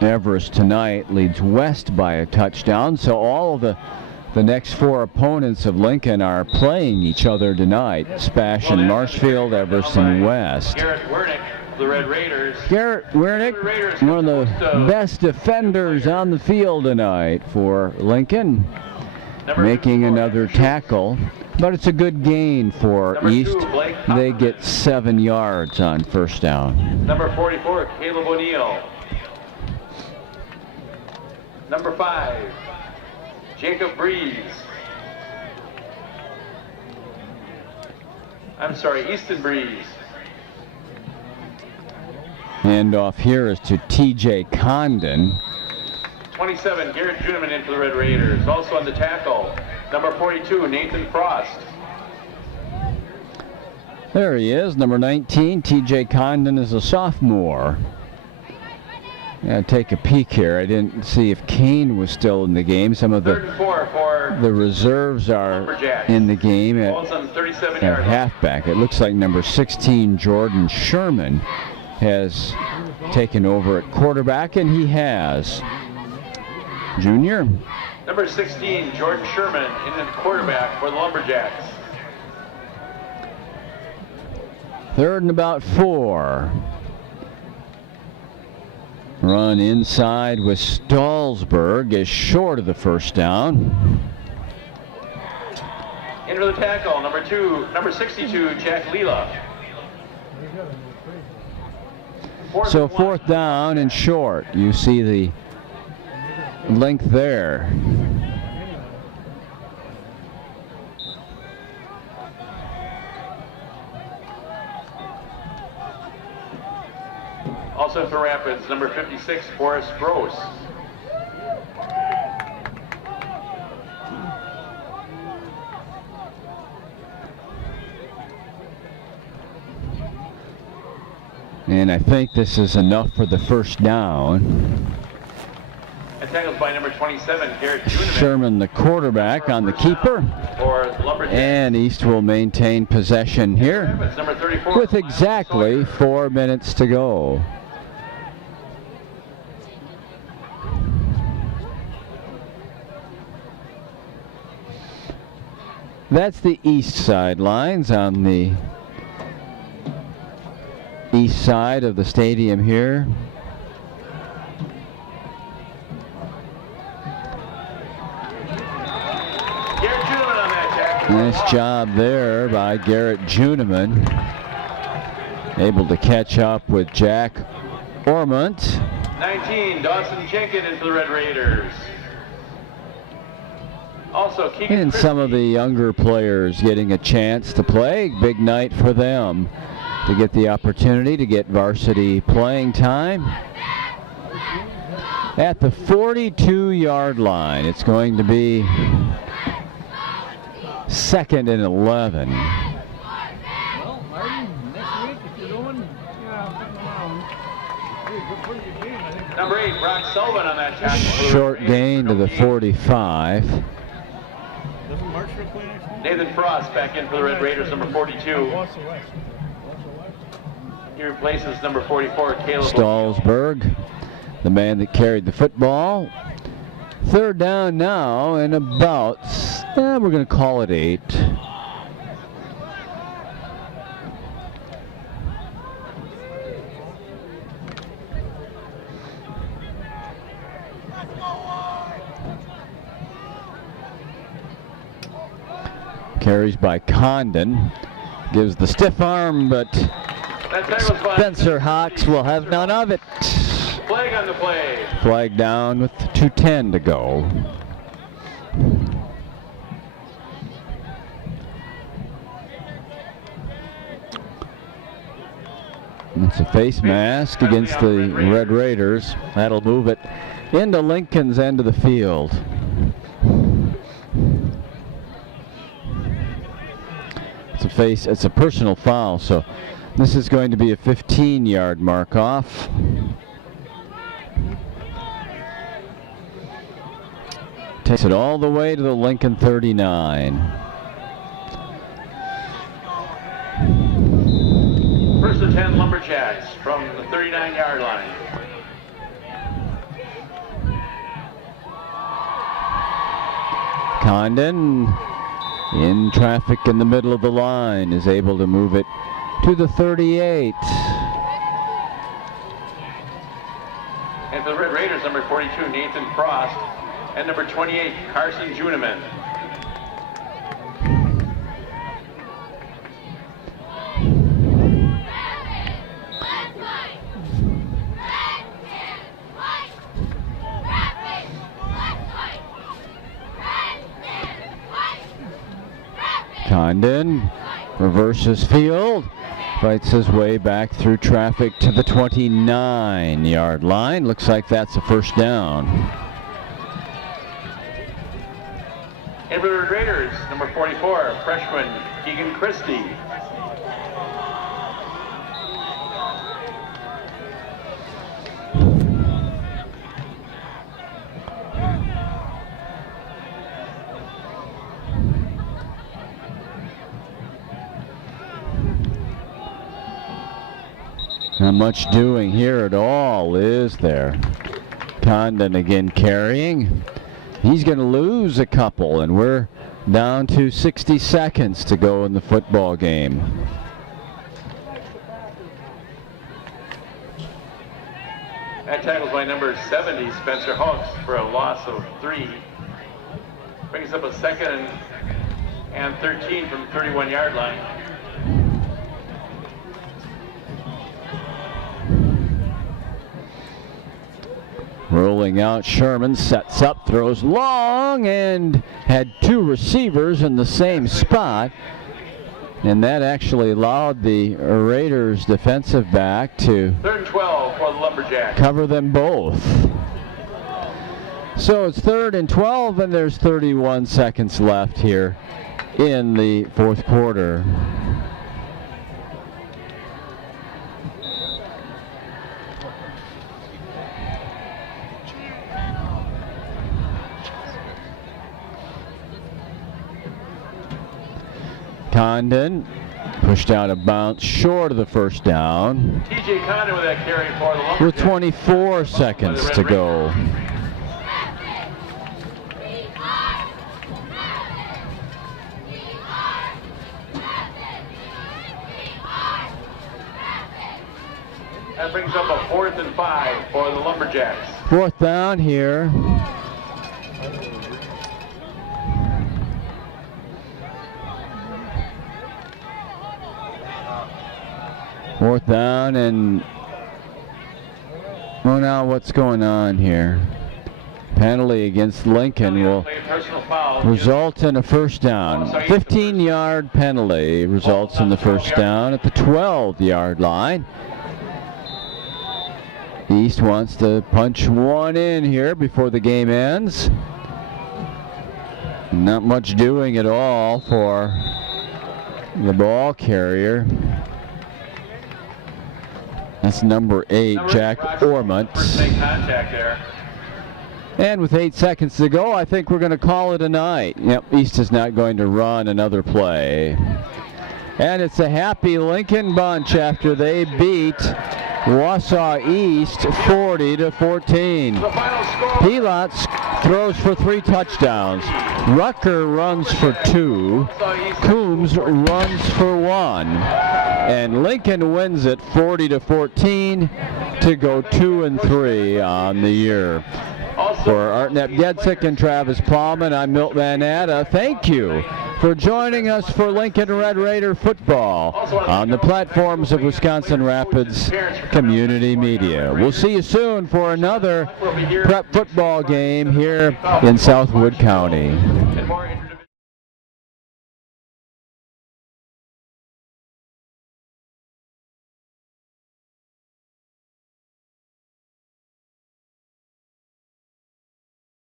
Everest tonight leads West by a touchdown, so all of the next 4 opponents of Lincoln are playing each other tonight. Spash and Marshfield, Everest and West. Garrett Wernick, the Red Raiders. Garrett Wernick, one of the best defenders on the field tonight for Lincoln, making another tackle. But it's a good gain for East. They get 7 yards on 1st down. Number 44, Caleb O'Neill. Number 5, Jacob Breeze. I'm sorry, Easton Breeze. Handoff here is to TJ Condon. 27, Garrett Juneman in for the Red Raiders. Also on the tackle, number 42, Nathan Frost. There he is, number 19. TJ Condon is a sophomore. Yeah, take a peek here. I didn't see if Kane was still in the game. Some of the reserves are in the game at halfback. It looks like number 16, Jordan Sherman, has taken over at quarterback, and he has. Junior. Number 16, Jordan Sherman in at quarterback for the Lumberjacks. 3rd and about 4. Run inside with Stallsburg is short of the first down. Into the tackle, number 62, Jack Leela. So 4th down and short. You see the length there. Also for Rapids, number 56, Forrest Gross. And I think this is enough for the first down. And tackled by number 27, Garrett Juneman. Sherman, the quarterback, on the keeper. And East will maintain possession here with exactly 4 minutes to go. That's the east sidelines on the east side of the stadium here. Nice job there by Garrett Juneman. Able to catch up with Jack Ormont. 19, Dawson Jenkins in for the Red Raiders. Also, Keegan and Christie. Some of the younger players getting a chance to play. Big night for them to get the opportunity to get varsity playing time. At the 42-yard line, it's going to be 2nd and 11. Well, Martin, next week if you're going, something around, put your game, I think. Number 8, Brock Sullivan on that tackle. Short gain to the 45. Doesn't Marshall play next week? Nathan Frost back in for the Red Raiders, number 42. He replaces number 44, Caleb Stallsburg, the man that carried the football. 3rd down now, and about, we're going to call it 8. Carries by Condon, gives the stiff arm, but Spencer Hawks will have none of it. Flag on the play. Flag down with 2:10 to go. It's a face mask against the Red Raiders. That'll move it into Lincoln's end of the field. It's a personal foul, so this is going to be a 15-yard mark off. Takes it all the way to the Lincoln 39. First and 10 Lumberjacks from the 39-yard line. Condon in traffic in the middle of the line is able to move it to the 38. And for the Red Raiders, number 42, Nathan Frost, and number 28, Carson Juneman. Condon reverses field, fights his way back through traffic to the 29-yard line. Looks like that's a first down. Inverted Raiders, number 44, freshman Keegan Christie. Not much doing here at all, is there? Condon again carrying. He's going to lose a couple, and we're down to 60 seconds to go in the football game. That tackles by number 70, Spencer Hawks, for a loss of 3. Brings up a 2nd and 13 from 31-yard line. Rolling out, Sherman sets up, throws long, and had 2 receivers in the same spot. And that actually allowed the Raiders defensive back to 3rd and 12 for the Lumberjacks. cover them both. So it's 3rd and 12, and there's 31 seconds left here in the 4th quarter. Condon pushed out a bounce short of the first down. TJ Condon with that carry for the Lumberjacks. With 24 seconds to go. That brings up a 4th and 5 for the Lumberjacks. 4th down here. Fourth down, and well, now what's going on here? Penalty against Lincoln will result in a first down. 15-yard penalty results in the first down at the 12-yard line. East wants to punch one in here before the game ends. Not much doing at all for the ball carrier. That's number 8, Jack Ormont. And with 8 seconds to go, I think we're going to call it a night. Yep, East is not going to run another play. And it's a happy Lincoln bunch after they beat Wausau East 40-14. Pilots throws for 3 touchdowns. Rucker runs for 2. Coombs runs for 1. And Lincoln wins it 40-14 to go 2-3 on the year. For Art and Milt and Travis Plowman, I'm Milt Van Atta. Thank you for joining us for Lincoln Red Raider football on the platforms of Wisconsin Rapids Community Media. We'll see you soon for another prep football game here in Southwood County.